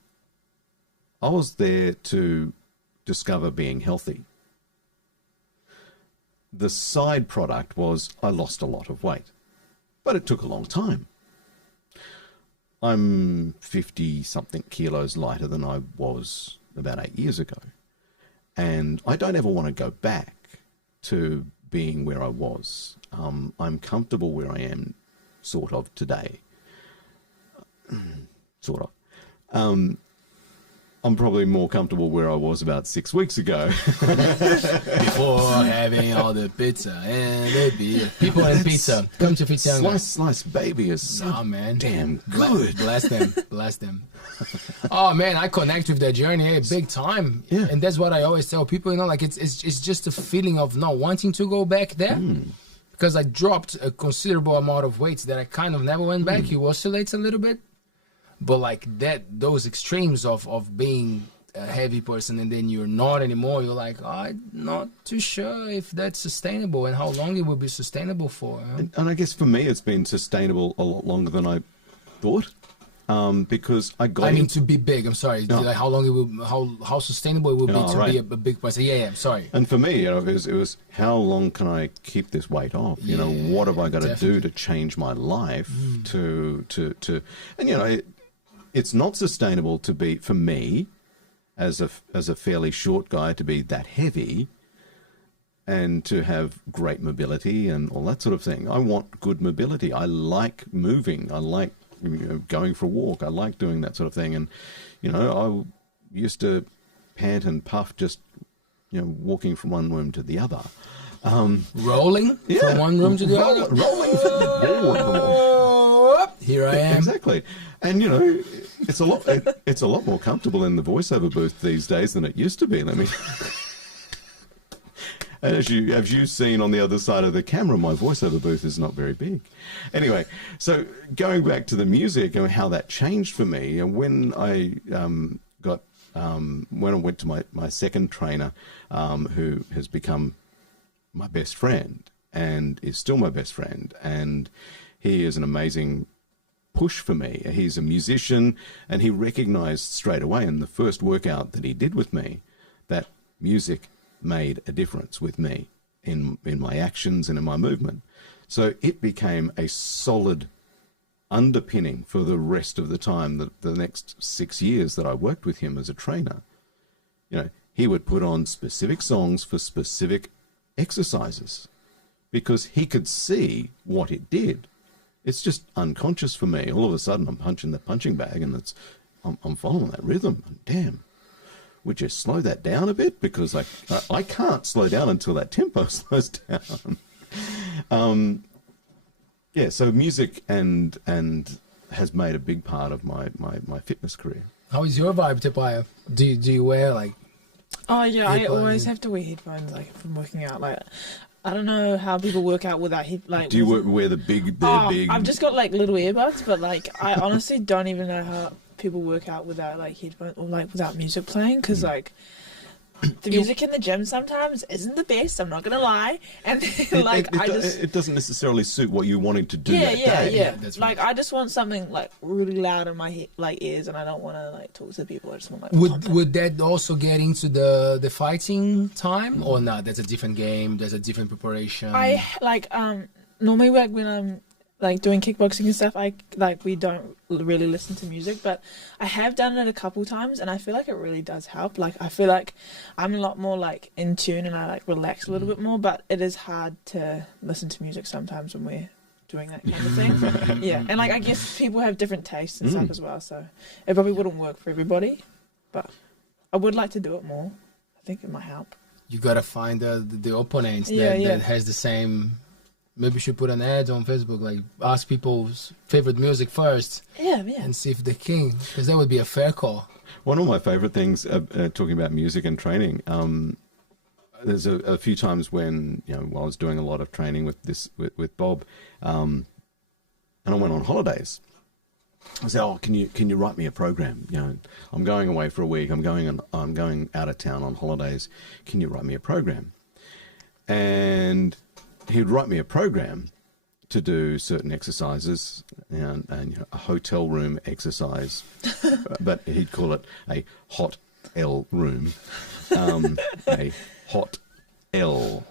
I was there to discover being healthy. The side product was I lost a lot of weight, but it took a long time. I'm 50-something kilos lighter than I was about 8 years ago. And I don't ever want to go back to being where I was. I'm comfortable where I am, sort of, today. Sort of. I'm probably more comfortable where I was about 6 weeks ago. Before having all the pizza and the beer. People and pizza. Come to Pizza. Slice baby is so damn good. Bless them. Oh man, I connect with that journey big time. Yeah. And that's what I always tell people, you know, like it's just a feeling of not wanting to go back there. Because I dropped a considerable amount of weight that I kind of never went back. It oscillates a little bit. But like those extremes of being a heavy person and then you're not anymore, you're like, I'm not too sure if that's sustainable and how long it will be sustainable for. You know? And I guess for me, it's been sustainable a lot longer than I thought. Because I got to be big. I'm sorry. No. Like how long it will, how sustainable it will be to be a big person. Yeah, I'm sorry. And for me, you know, it was how long can I keep this weight off? You know, what have I got to do to change my life to and you know, it's not sustainable to be, for me, as a fairly short guy, to be that heavy and to have great mobility and all that sort of thing. I want good mobility. I like moving. I like, you know, going for a walk. I like doing that sort of thing. And, you know, I used to pant and puff just, you know, walking from one room to the other. Rolling from one room to the other? Rolling from the board. Here I am. Exactly. And, you know, it's a lot more comfortable in the voiceover booth these days than it used to be. Let me. And as you've seen on the other side of the camera, my voiceover booth is not very big. Anyway, so going back to the music and how that changed for me, and when I when I went to my second trainer, who has become my best friend and is still my best friend. And he is an amazing push for me. He's a musician, and he recognized straight away in the first workout that he did with me that music made a difference with me in my actions and in my movement. So it became a solid underpinning for the rest of the time, the next 6 years that I worked with him as a trainer. You know, he would put on specific songs for specific exercises because he could see what it did. It's just unconscious for me. All of a sudden, I'm punching the punching bag, and I'm following that rhythm. And damn, would you slow that down a bit? Because I can't slow down until that tempo slows down. Yeah, so music and has made a big part of my fitness career. How is your vibe, Paea? Do you wear like? Oh yeah, I headphones? always have to wear headphones like if I'm working out. Like I don't know how people work out without like. Do you wear the big? I've just got like little earbuds, but like I honestly don't even know how people work out without like headphones or like without music playing, because like the music in the gym sometimes isn't the best. I'm not gonna lie, and then, like it doesn't necessarily suit what you wanted to do that day. Yeah. That's Like I just want something like really loud in my ears, and I don't want to like talk to people. I just want like. Would that also get into the fighting time or not? That's a different game. There's a different preparation. I like normally like when I'm like doing kickboxing and stuff, we don't really listen to music, but I have done it a couple times, and I feel like it really does help. Like I feel like I'm a lot more like in tune, and I like relax a little bit more, but it is hard to listen to music sometimes when we're doing that kind of thing. Yeah, and like I guess people have different tastes and stuff as well, so it probably wouldn't work for everybody, but I would like to do it more. I think it might help. You gotta find the opponent that has the same. Maybe you should put an ad on Facebook, like ask people's favorite music first. Yeah. And see if they're king, because that would be a fair call. One of my favorite things, talking about music and training, there's a few times when, you know, while I was doing a lot of training with Bob, and I went on holidays. I said, "Oh, can you write me a program? You know, I'm going away for a week. I'm going out of town on holidays. Can you write me a program?" And he'd write me a program to do certain exercises and you know, a hotel room exercise, but he'd call it a hot L room, a hot L.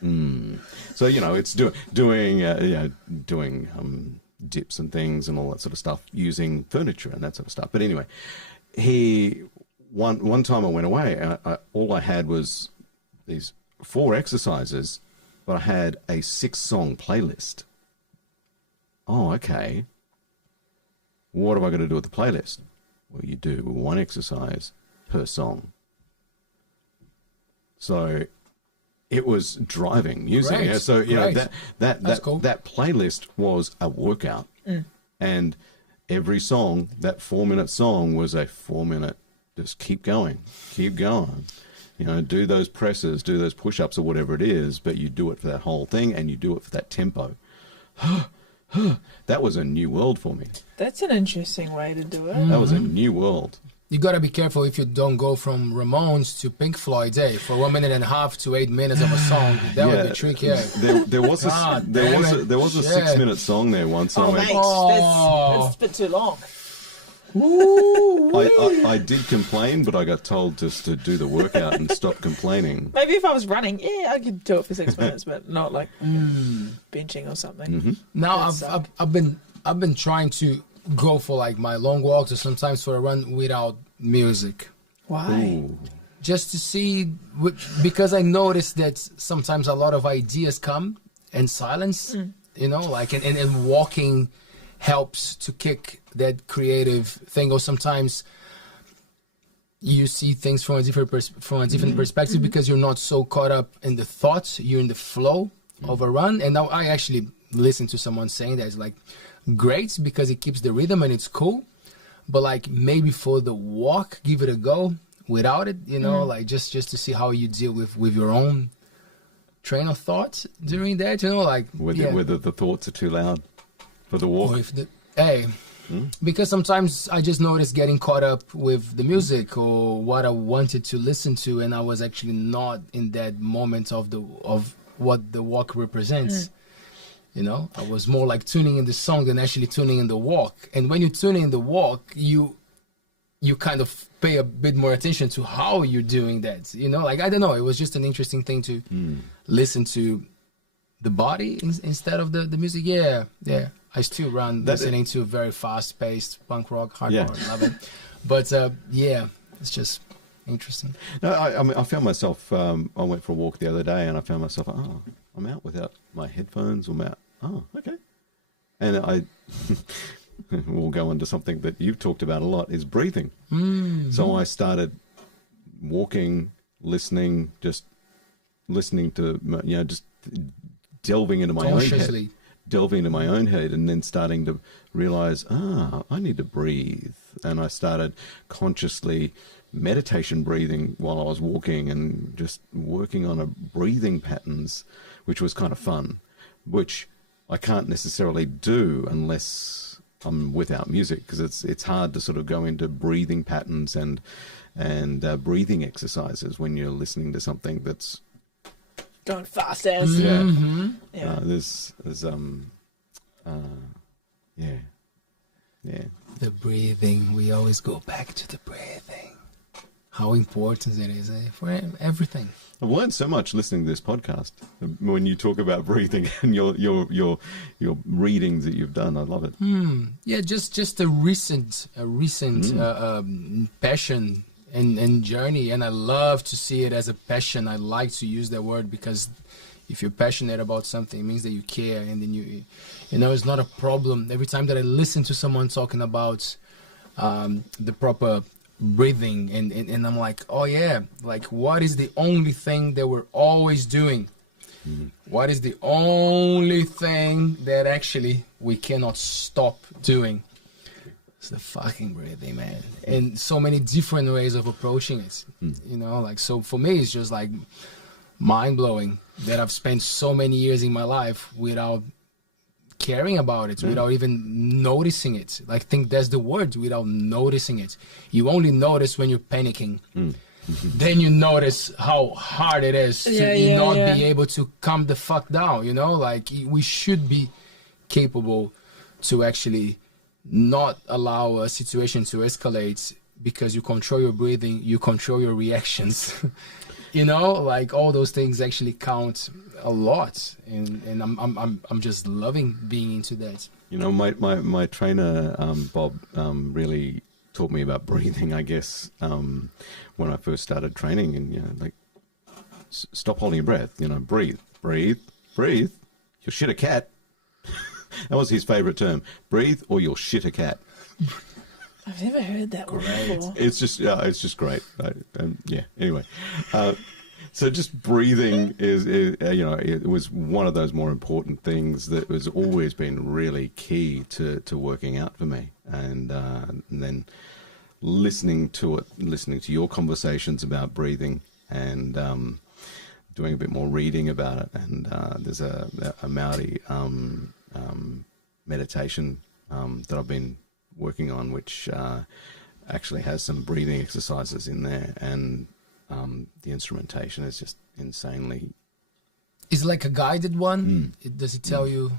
So you know, it's doing dips and things and all that sort of stuff using furniture and that sort of stuff. But anyway, one time I went away, all I had was these 4 exercises. But I had a 6-song playlist. Oh, okay. What have I got to do with the playlist? Well, you do 1 exercise per song. So it was driving music. Right. Yeah? So you know that cool. that playlist was a workout, and every song, that 4-minute song, was a 4-minute. Just keep going. You know, do those presses, do those push-ups or whatever it is, but you do it for that whole thing, and you do it for that tempo. That was a new world for me. That's an interesting way to do it. That was a new world. You gotta be careful if you don't go from Ramones to Pink Floyd, for 1.5 minutes to 8 minutes of a song. That would be tricky. There was a 6-minute song there once. Oh, mate, that's a bit too long. I did complain, but I got told just to do the workout and stop complaining. Maybe if I was running, I could do it for 6 minutes, but not like benching or something. Now I've been trying to go for like my long walks or sometimes for a run without music. Why? Ooh. Just to see, because I noticed that sometimes a lot of ideas come in silence. You know, like and walking helps to kick that creative thing, or sometimes you see things from a different perspective because you're not so caught up in the thoughts, you're in the flow of a run. And now I actually listened to someone saying that it's like great because it keeps the rhythm and it's cool, but like maybe for the walk, give it a go without it, you know, like just to see how you deal with your own train of thought during that, you know, like whether the thoughts are too loud for the walk. Or if because sometimes I just noticed getting caught up with the music or what I wanted to listen to, and I was actually not in that moment of what the walk represents. You know, I was more like tuning in the song than actually tuning in the walk. And when you tune in the walk, you kind of pay a bit more attention to how you're doing that. You know, like, I don't know, it was just an interesting thing to listen to the body instead of the music. Yeah. I still run listening to very fast-paced punk rock, hardcore, love it. But it's just interesting. No, I mean, I found myself, I went for a walk the other day and I found myself, I'm out without my headphones. I'm out. Oh, okay. And we'll go into something that you've talked about a lot, is breathing. So I started walking, listening, just listening to, just delving into my own head. Delving into my own head, and then starting to realize, I need to breathe. And I started consciously meditation breathing while I was walking and just working on a breathing patterns, which was kind of fun, which I can't necessarily do unless I'm without music, because it's hard to sort of go into breathing patterns and breathing exercises when you're listening to something that's going fast as the breathing. We always go back to the breathing. How important it is for everything. I've learned so much listening to this podcast. When you talk about breathing and your readings that you've done, I love it. Yeah, just a recent passion and journey, and I love to see it as a passion. I like to use that word because if you're passionate about something, it means that you care, and then you know, it's not a problem. Every time that I listen to someone talking about the proper breathing, and I'm like, oh yeah, like, what is the only thing that we're always doing? What is the only thing that actually we cannot stop doing? It's the fucking breathing, man. And so many different ways of approaching it. You know, like, so for me, it's just like mind-blowing that I've spent so many years in my life without caring about it, without even noticing it. Like, I think that's the word, without noticing it. You only notice when you're panicking. Then you notice how hard it is to not be able to calm the fuck down, you know? Like, we should be capable to actually not allow a situation to escalate, because you control your breathing, you control your reactions. You know, like, all those things actually count a lot, and I'm just loving being into that. You know, my trainer Bob really taught me about breathing, I guess, when I first started training, and like, stop holding your breath, breathe, you'll shit a cat. That was his favorite term, breathe or you'll shit a cat. I've never heard that one before. It's just great. Right? Anyway, so just breathing is it was one of those more important things that has always been really key to working out for me. And then listening to your conversations about breathing, and doing a bit more reading about it. And there's a Maori meditation that I've been working on, which actually has some breathing exercises in there, and the instrumentation is just insanely. It's like a guided one. Does it tell you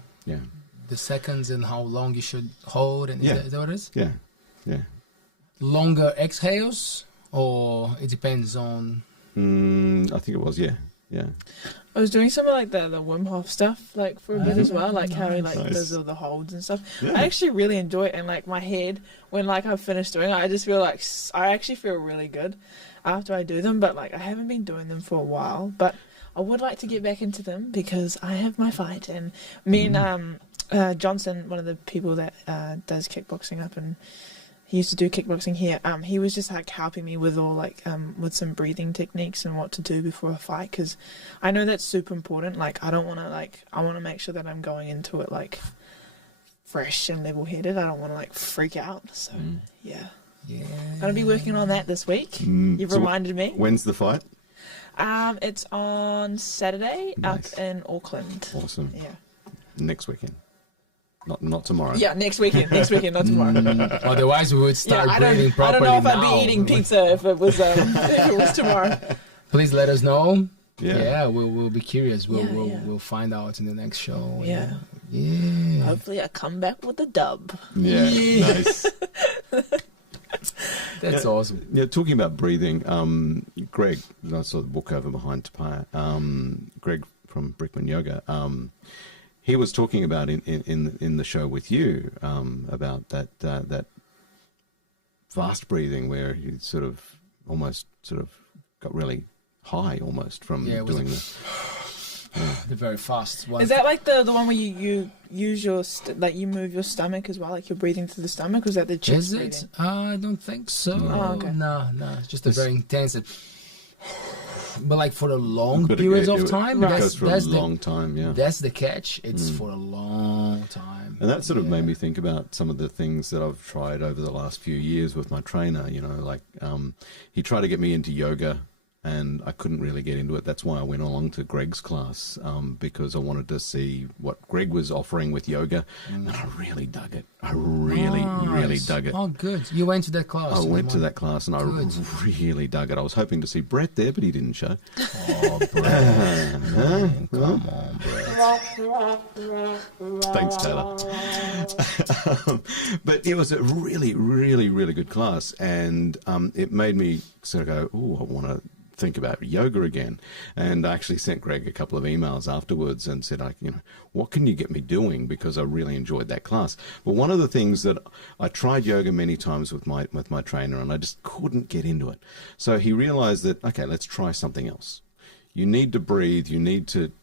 the seconds and how long you should hold? And is that what it is? Yeah. Longer exhales, or it depends on. I think it was. Yeah. I was doing some of like the Wim Hof stuff like for a bit as well, like how he like does all the holds and stuff. I actually really enjoy it, and like my head, when like I've finished doing it, I just feel like I actually feel really good after I do them. But like, I haven't been doing them for a while, but I would like to get back into them because I have my fight, and me and Johnson, one of the people that does kickboxing up, and he used to do kickboxing here. He was just like helping me with all like with some breathing techniques and what to do before a fight, because I know that's super important. Like, I want to make sure that I'm going into it like fresh and level-headed. I don't want to like freak out. So gonna be working on that this week. You've reminded me. When's the fight? It's on Saturday up in Auckland. Awesome. Yeah. Next weekend. Not tomorrow. Yeah, next weekend, not tomorrow. Otherwise, we would start breathing properly. I don't know if I'd be eating pizza if it was tomorrow. Please let us know Yeah, we'll be curious. Yeah. We'll find out in the next show. Yeah. Yeah. Hopefully I come back with a dub. Yeah, nice. That's awesome. Yeah, talking about breathing, Greg, I saw the book over behind Paea, Greg from Brickman Yoga, he was talking about in the show with you about that fast breathing where you sort of got really high almost from doing the very fast one. Is that like the one where you use your you move your stomach as well, like you're breathing through the stomach? Or is that the chest Is it? breathing? I don't think so. Oh, okay. No, it's just a very intense. But like for a long But periods it of time, goes for a long time. Yeah, that's the catch. It's for a long time. And that sort of made me think about some of the things that I've tried over the last few years with my trainer. You know, like he tried to get me into yoga, and I couldn't really get into it. That's why I went along to Greg's class, because I wanted to see what Greg was offering with yoga, and I really dug it. I really dug it. Oh, good. You went to that class. I went to that class, and I really dug it. I was hoping to see Brett there, but he didn't show. Oh, Brett. Come on, Brett. Thanks, Taylor. But it was a really good class, and it made me sort of go, "Oh, I want to think about yoga again." And I actually sent Greg a couple of emails afterwards and said, what can you get me doing, because I really enjoyed that class. But one of the things that I tried yoga many times with my trainer, and I just couldn't get into it. So he realized that, okay, let's try something else. You need to breathe, you need to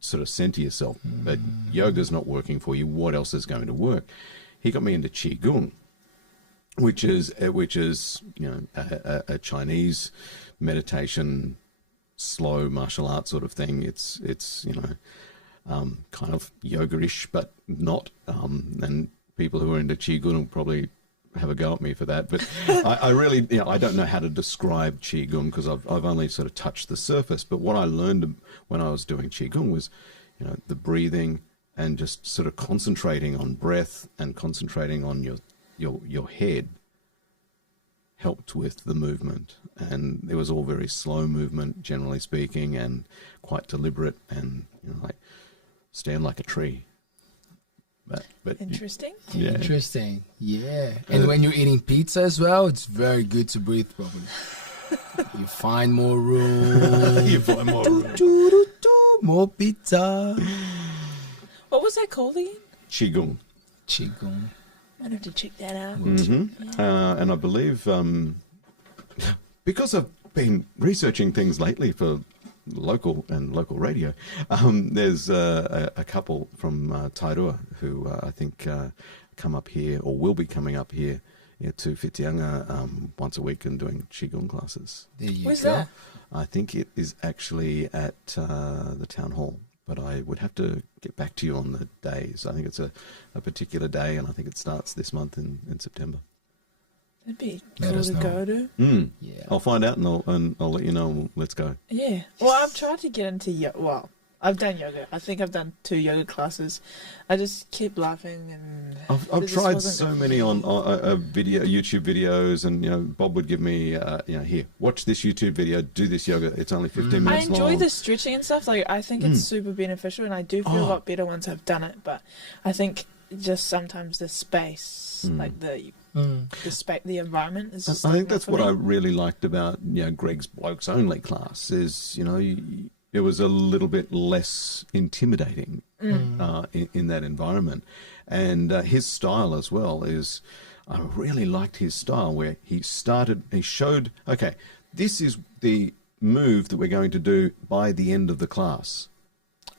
sort of center yourself, but yoga's not working for you. What else is going to work? He got me into Qigong, which is a Chinese meditation, slow martial art sort of thing. It's kind of yoga-ish, but not. And people who are into Qigong will probably have a go at me for that. But I really, I don't know how to describe Qigong, because I've only sort of touched the surface. But what I learned when I was doing Qigong was, the breathing and just sort of concentrating on breath and concentrating on your head helped with the movement. And it was all very slow movement, generally speaking, and quite deliberate, and like stand like a tree. But Interesting. Yeah. Interesting. Yeah. And when you're eating pizza as well, it's very good to breathe properly. You find more room. You find more room. More pizza. What was that called again? Qigong. Qigong. I'd have to check that out. Mm-hmm. And I believe, because I've been researching things lately for local radio, there's a couple from Aotearoa who I think come up here, or will be coming up here, to Whitianga once a week and doing Qigong classes. Where's that? I think it is actually at the town hall. But I would have to get back to you on the days. I think it's a particular day, and I think it starts this month in September. That'd be Let cool us to know. go to. Yeah. I'll find out, and I'll let you know, and let's go. Yeah. Well, I've tried to get into yoga. Well, I've done yoga. I think I've done 2 yoga classes. I just keep laughing, and I've tried so many on YouTube videos, and Bob would give me here, watch this YouTube video, do this yoga. It's only 15 minutes long. I enjoy the stretching and stuff. Like, I think it's super beneficial, and I do feel a lot better once I've done it. But I think just sometimes the space, like the environment is just I think not that's for what me. I really liked about Greg's Blokes Only class is it was a little bit less intimidating in that environment, and his style as well is. I really liked his style where he showed, okay, this is the move that we're going to do by the end of the class.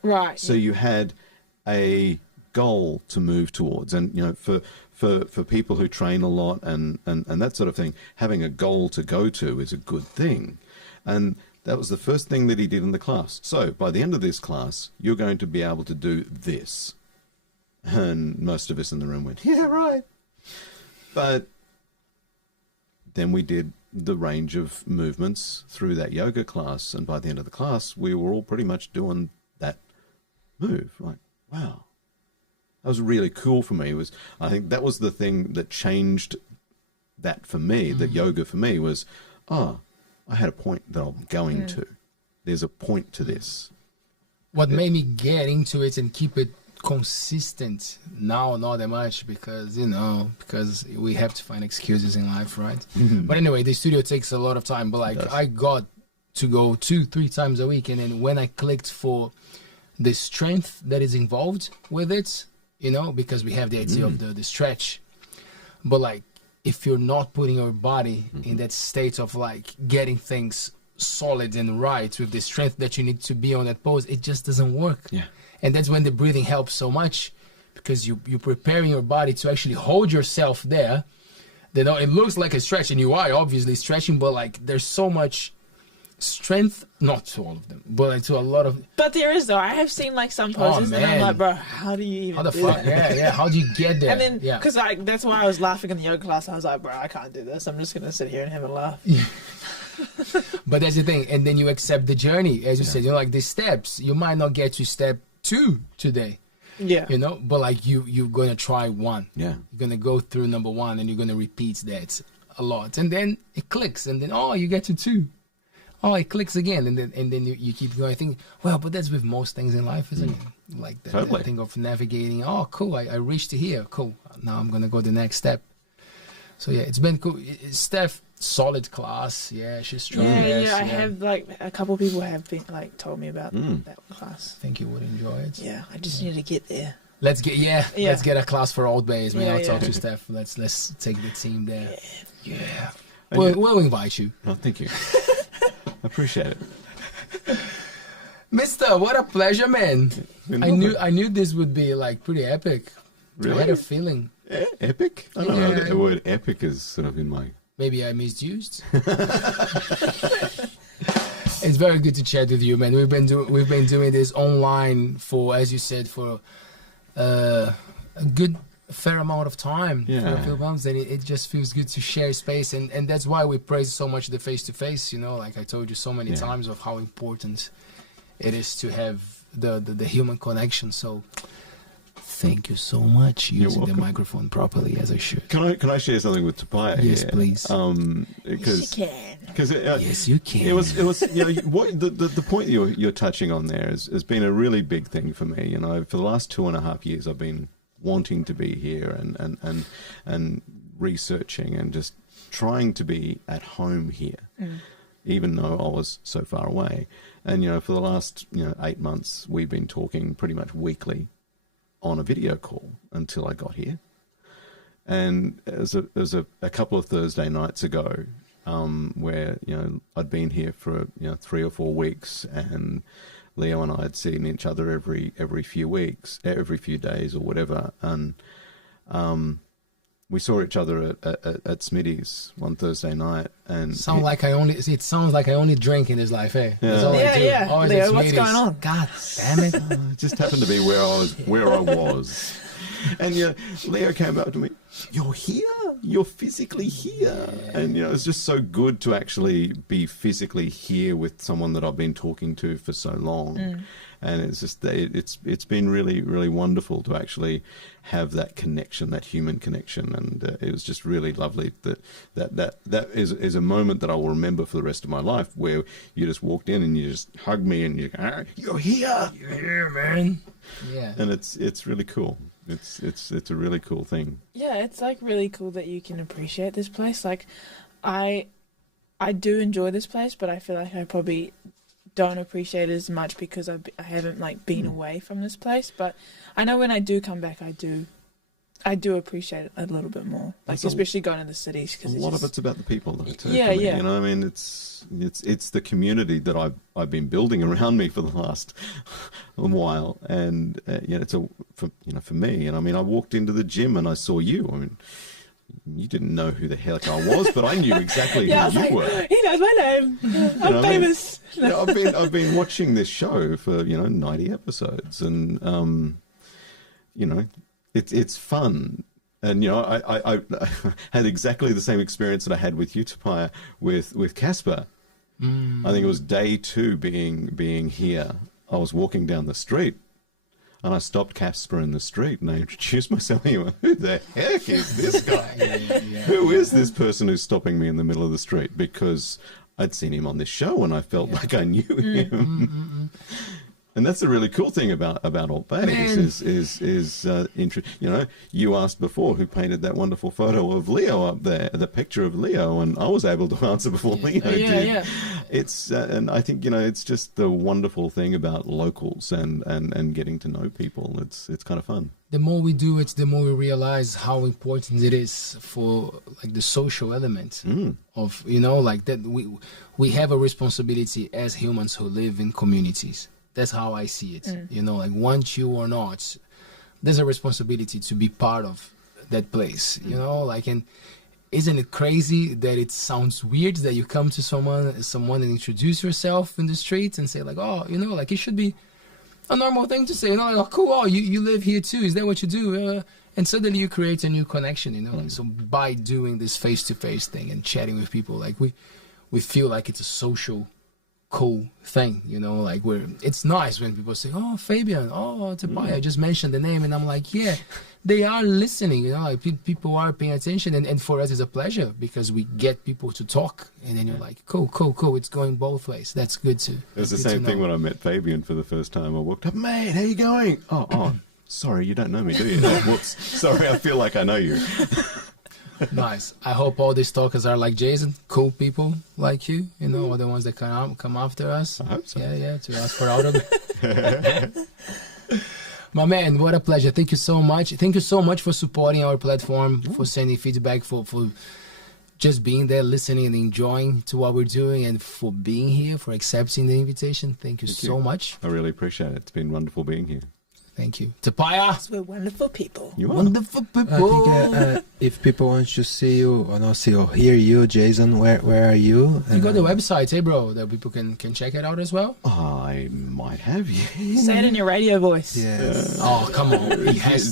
Right. So you had a goal to move towards, and for people who train a lot and that sort of thing, having a goal to go to is a good thing. And that was the first thing that he did in the class. So by the end of this class, you're going to be able to do this. And most of us in the room went, yeah, right. But then we did the range of movements through that yoga class, and by the end of the class, we were all pretty much doing that move. Like, wow. That was really cool for me. I think that was the thing that changed that for me, that yoga for me was, I had a point that I'm going to. there's a point to this. What made me get into it and keep it consistent now, not that much, because because we have to find excuses in life, right? But anyway, the studio takes a lot of time, but like I got to go 2-3 times a week, and then when I clicked for the strength that is involved with it, because we have the idea of the stretch, but like if you're not putting your body in that state of like getting things solid and right with the strength that you need to be on that pose, it just doesn't work. And that's when the breathing helps so much, because you're preparing your body to actually hold yourself there. It looks like a stretch, and you are obviously stretching, but like there's so much strength, not to all of them, but like to a lot of. But there is though. I have seen like some poses, and I'm like, bro, how do you even? How the do fuck? that? Yeah. How do you get there? And then, because that's why I was laughing in the yoga class. I was like, bro, I can't do this. I'm just gonna sit here and have a laugh. But that's the thing, and then you accept the journey, as you said. Like the steps, you might not get to step 2 today. But like you're gonna try 1. You're gonna go through number 1, and you're gonna repeat that a lot, and then it clicks, and then you get to 2. It clicks again, and then you keep going. I think, well, but that's with most things in life, isn't it? Like that thing of navigating. Oh, cool, I reached here. Cool, now I'm gonna go the next step. So yeah, it's been cool. Steph, solid class. Yeah, she's strong. Yeah, I have like a couple people have been like told me about that class. I think you would enjoy it. Yeah, I just need to get there. Let's get a class for ALTBAYS, man. I'll talk to Steph. Let's take the team there. Yeah. We'll invite you. Oh, thank you. I appreciate it. Mister, what a pleasure, man. I knew this would be like pretty epic. Really? I had a feeling. Epic? I don't know. The word epic is sort of in my... Maybe I misused. It's very good to chat with you, man. We've been doing this online for, as you said, for a good fair amount of time for a few months, and it just feels good to share space, and that's why we praise so much the face-to-face, like I told you so many times of how important it is to have the human connection. So thank you so much using the microphone properly as I should. Can I share something with Paea? Yes, please. Yes, you can. Yes, you can. It was what the point you're touching on there has been a really big thing for me. For the last 2.5 years, I've been wanting to be here and researching and just trying to be at home here, even though I was so far away. And for the last 8 months, we've been talking pretty much weekly on a video call until I got here. And it was a couple of Thursday nights ago, where I'd been here for 3 or 4 weeks, and Leo and I had seen each other every few weeks, every few days or whatever, and we saw each other at Smitty's one Thursday night, and it sounds like I only drink in this life, eh? That's all I do. Yeah. Always Leo, at what's Smitty's. going on? God damn it! it just happened to be where I was. And Leo came up to me, "You're here? You're physically here." And it's just so good to actually be physically here with someone that I've been talking to for so long. And it's just it's been really, really wonderful to actually have that connection, that human connection. And it was just really lovely that is a moment that I will remember for the rest of my life, where you just walked in and you just hugged me and you're here, man. Yeah. And it's really cool. It's a really cool thing. Yeah, it's like really cool that you can appreciate this place. Like, I do enjoy this place, but I feel like I probably don't appreciate it as much because I haven't like been away from this place. But I know when I do come back, I do appreciate it a little bit more. Like, especially going to the cities, because a lot of it's about the people, though. Too, yeah. I mean, it's the community that I've been building around me for the last while, and for me. And I mean, I walked into the gym and I saw you. I mean, you didn't know who the heck I was, but I knew exactly who you were. He knows my name. I'm famous. I've been watching this show for 90 episodes, and it's fun. And I had exactly the same experience that I had with you, Paea, with Casper. I think it was day 2 being here. I was walking down the street, and I stopped Casper in the street, and I introduced myself. And he went, "Who the heck is this guy? Who is this person who's stopping me in the middle of the street?" Because I'd seen him on this show and I felt like I knew him. And that's the really cool thing about ALTBAYS is you know, you asked before who painted that wonderful photo of Leo up there, the picture of Leo, and I was able to answer before Leo did. Yeah. It's and I think, you know, it's just the wonderful thing about locals and getting to know people. It's kind of fun. The more we do it, the more we realize how important it is for like the social element of, you know, like that we have a responsibility as humans who live in communities. That's how I see it. You know, like want you or not, there's a responsibility to be part of that place, you know, like, and isn't it crazy that it sounds weird that you come to someone and introduce yourself in the streets and say like, oh, you know, like it should be a normal thing to say, you know, like, oh, cool, oh, you live here too, is that what you do? And suddenly you create a new connection, you know, like, so by doing this face-to-face thing and chatting with people, like we feel like it's a social cool thing, you know, like it's nice when people say, oh, Fabian, oh, Paea, I just mentioned the name, and I'm like, yeah, they are listening, you know, like people are paying attention, and for us it's a pleasure because we get people to talk, and then you're like, cool, it's going both ways. That's good too. It was the same thing when I met Fabian for the first time. I walked up, mate, how you going? Oh, sorry, you don't know me, do you? Oh, whoops, sorry, I feel like I know you. Nice. I hope all these talkers are like Jason, cool people like you know, or the ones that come after us. I hope so. Yeah, to ask for autograph. My man, what a pleasure. Thank you so much. Thank you so much for supporting our platform, for sending feedback, for just being there, listening and enjoying to what we're doing, and for being here, for accepting the invitation. Thank you so much. I really appreciate it. It's been wonderful being here. Thank you. Paea. We're wonderful people. You are. Wonderful people. I think if people want to see you or not see or hear you, Jason, where are you? You got the website, hey bro, that people can check it out as well? I might have you. Say it in your radio voice. Yes. Oh, come on. He has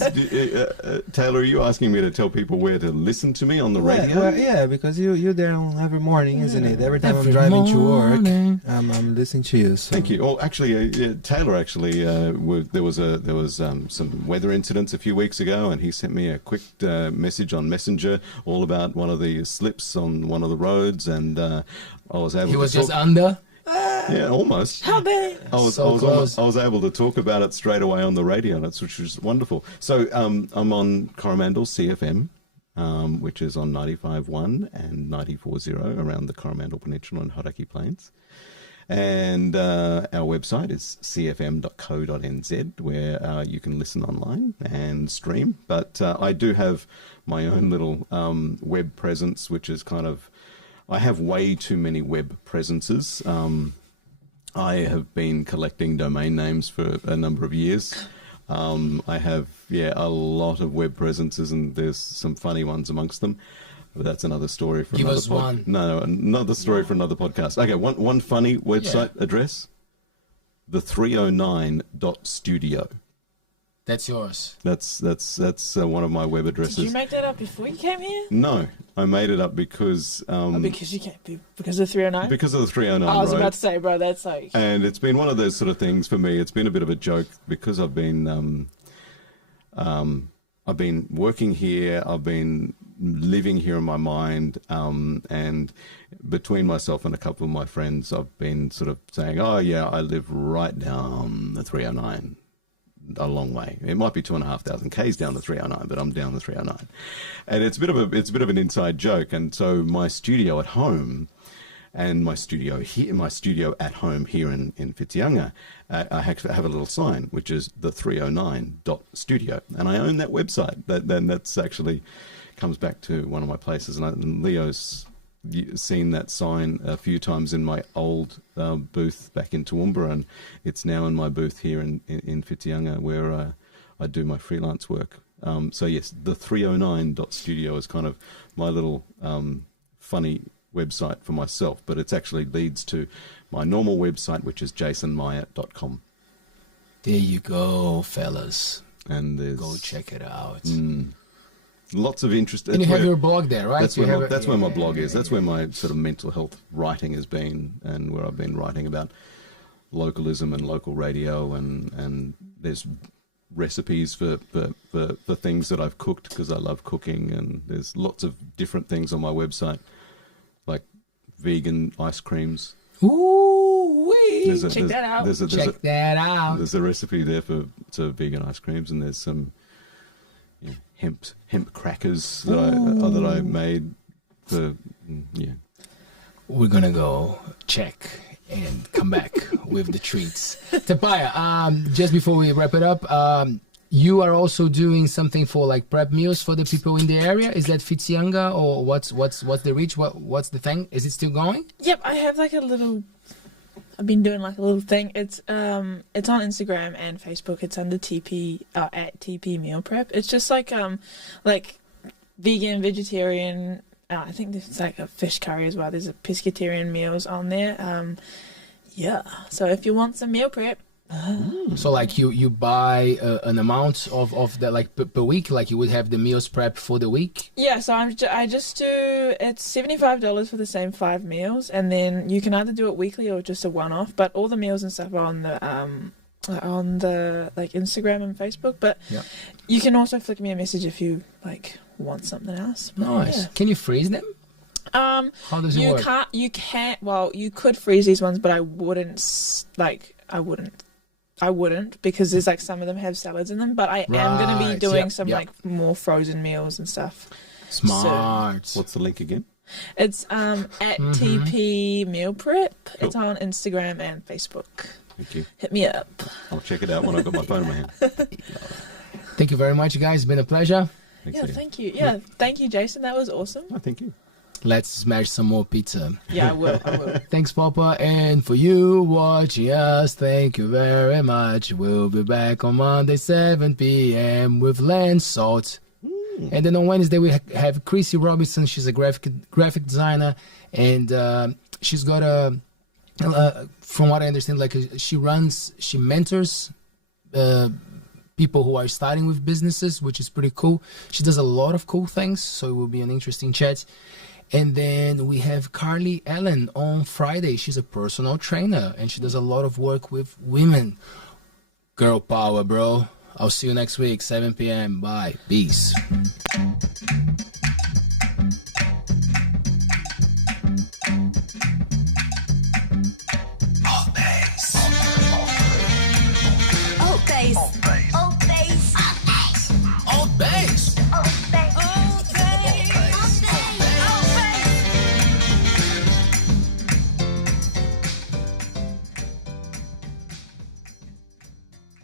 Taylor, are you asking me to tell people where to listen to me on the radio? Well, yeah, because you're there every morning, isn't it? Every time I'm driving to work, I'm listening to you. So. Thank you. Oh, actually, Taylor actually, there was some weather incidents a few weeks ago, and he sent me a quick message on Messenger all about one of the slips on one of the roads, and I was able. He was to just under. Yeah, almost. How big? I was able to talk about it straight away on the radio, which was wonderful. So I'm on Coromandel CFM, which is on 95.1 and 94.0 around the Coromandel Peninsula and Hauraki Plains. And our website is cfm.co.nz, where you can listen online and stream. But I do have my own little web presence, which is kind of, I have way too many web presences. I have been collecting domain names for a number of years. I have, a lot of web presences, and there's some funny ones amongst them. But that's another story for another podcast. No, another story for another podcast. Okay, one funny website address, the 309.studio. That's yours. That's one of my web addresses. Did you make that up before you came here? No, I made it up because because you can't be because of 309. Because of the 309. I was about to say, bro, that's like. And it's been one of those sort of things for me. It's been a bit of a joke because I've been working here. I've been living here in my mind, and between myself and a couple of my friends, I've been sort of saying, oh yeah, I live right down the 309, a long way. It might be 2,500 k's down the 309, but I'm down the 309, and it's a bit of an inside joke. And so my studio at home and my studio at home here in Whitianga, I have a little sign which is the 309.studio, and I own that website. That's actually comes back to one of my places, and Leo's seen that sign a few times in my old booth back in Toowoomba, and it's now in my booth here in Whitianga, where I do my freelance work. So yes, the 309.studio is kind of my little funny website for myself, but it actually leads to my normal website, which is jasonmyatt.com. There you go, fellas. And go check it out. Lots of interest. And you have your blog there, right? That's where my blog is. That's where my sort of mental health writing has been, and where I've been writing about localism and local radio, and there's recipes for things that I've cooked because I love cooking, and there's lots of different things on my website, like vegan ice creams. Ooh, Check that out. Check that out. There's a recipe there for vegan ice creams, and there's some hemp crackers that I made. We're gonna go check and come back with the treats. Paea, just before we wrap it up, you are also doing something for like prep meals for the people in the area. Is that Fitsianga, or what's the reach? What's the thing? Is it still going? Yep, I have like a little. I've been doing like a little thing. It's on Instagram and Facebook. It's under TP at TP Meal Prep. It's just like vegan, vegetarian. I think there's like a fish curry as well. There's a pescatarian meals on there. Yeah. So if you want some meal prep. So like you buy an amount of that like per week, like you would have the meals prep for the week. Yeah. So I just do it's $75 for the same 5 meals, and then you can either do it weekly or just a one-off. But all the meals and stuff are on the like Instagram and Facebook. But you can also flick me a message if you like want something else. But, nice. yeah. Can you freeze them? How does it work? You can't. Well, you could freeze these ones, but I wouldn't. I wouldn't, because there's like some of them have salads in them. But I am going to be doing some like more frozen meals and stuff. Smart. So, what's the link again? It's at TP Meal Prep. Cool. It's on Instagram and Facebook. Thank you. Hit me up. I'll check it out when I've got my phone in my hand. Thank you very much, guys. It's been a pleasure. Thanks, thank you. Yeah, thank you, Jason. That was awesome. Oh, thank you. Let's smash some more pizza. Yeah, I will. Thanks, Papa. And for you watching us, thank you very much. We'll be back on Monday, 7 p.m. with Land Salt. And then on Wednesday, we have Chrissy Robinson. She's a graphic designer. And she's got from what I understand, like she mentors people who are starting with businesses, which is pretty cool. She does a lot of cool things, so it will be an interesting chat. And then we have Carly Ellen on Friday. She's a personal trainer, and she does a lot of work with women. Girl power, bro. I'll see you next week, 7 p.m. Bye. Peace.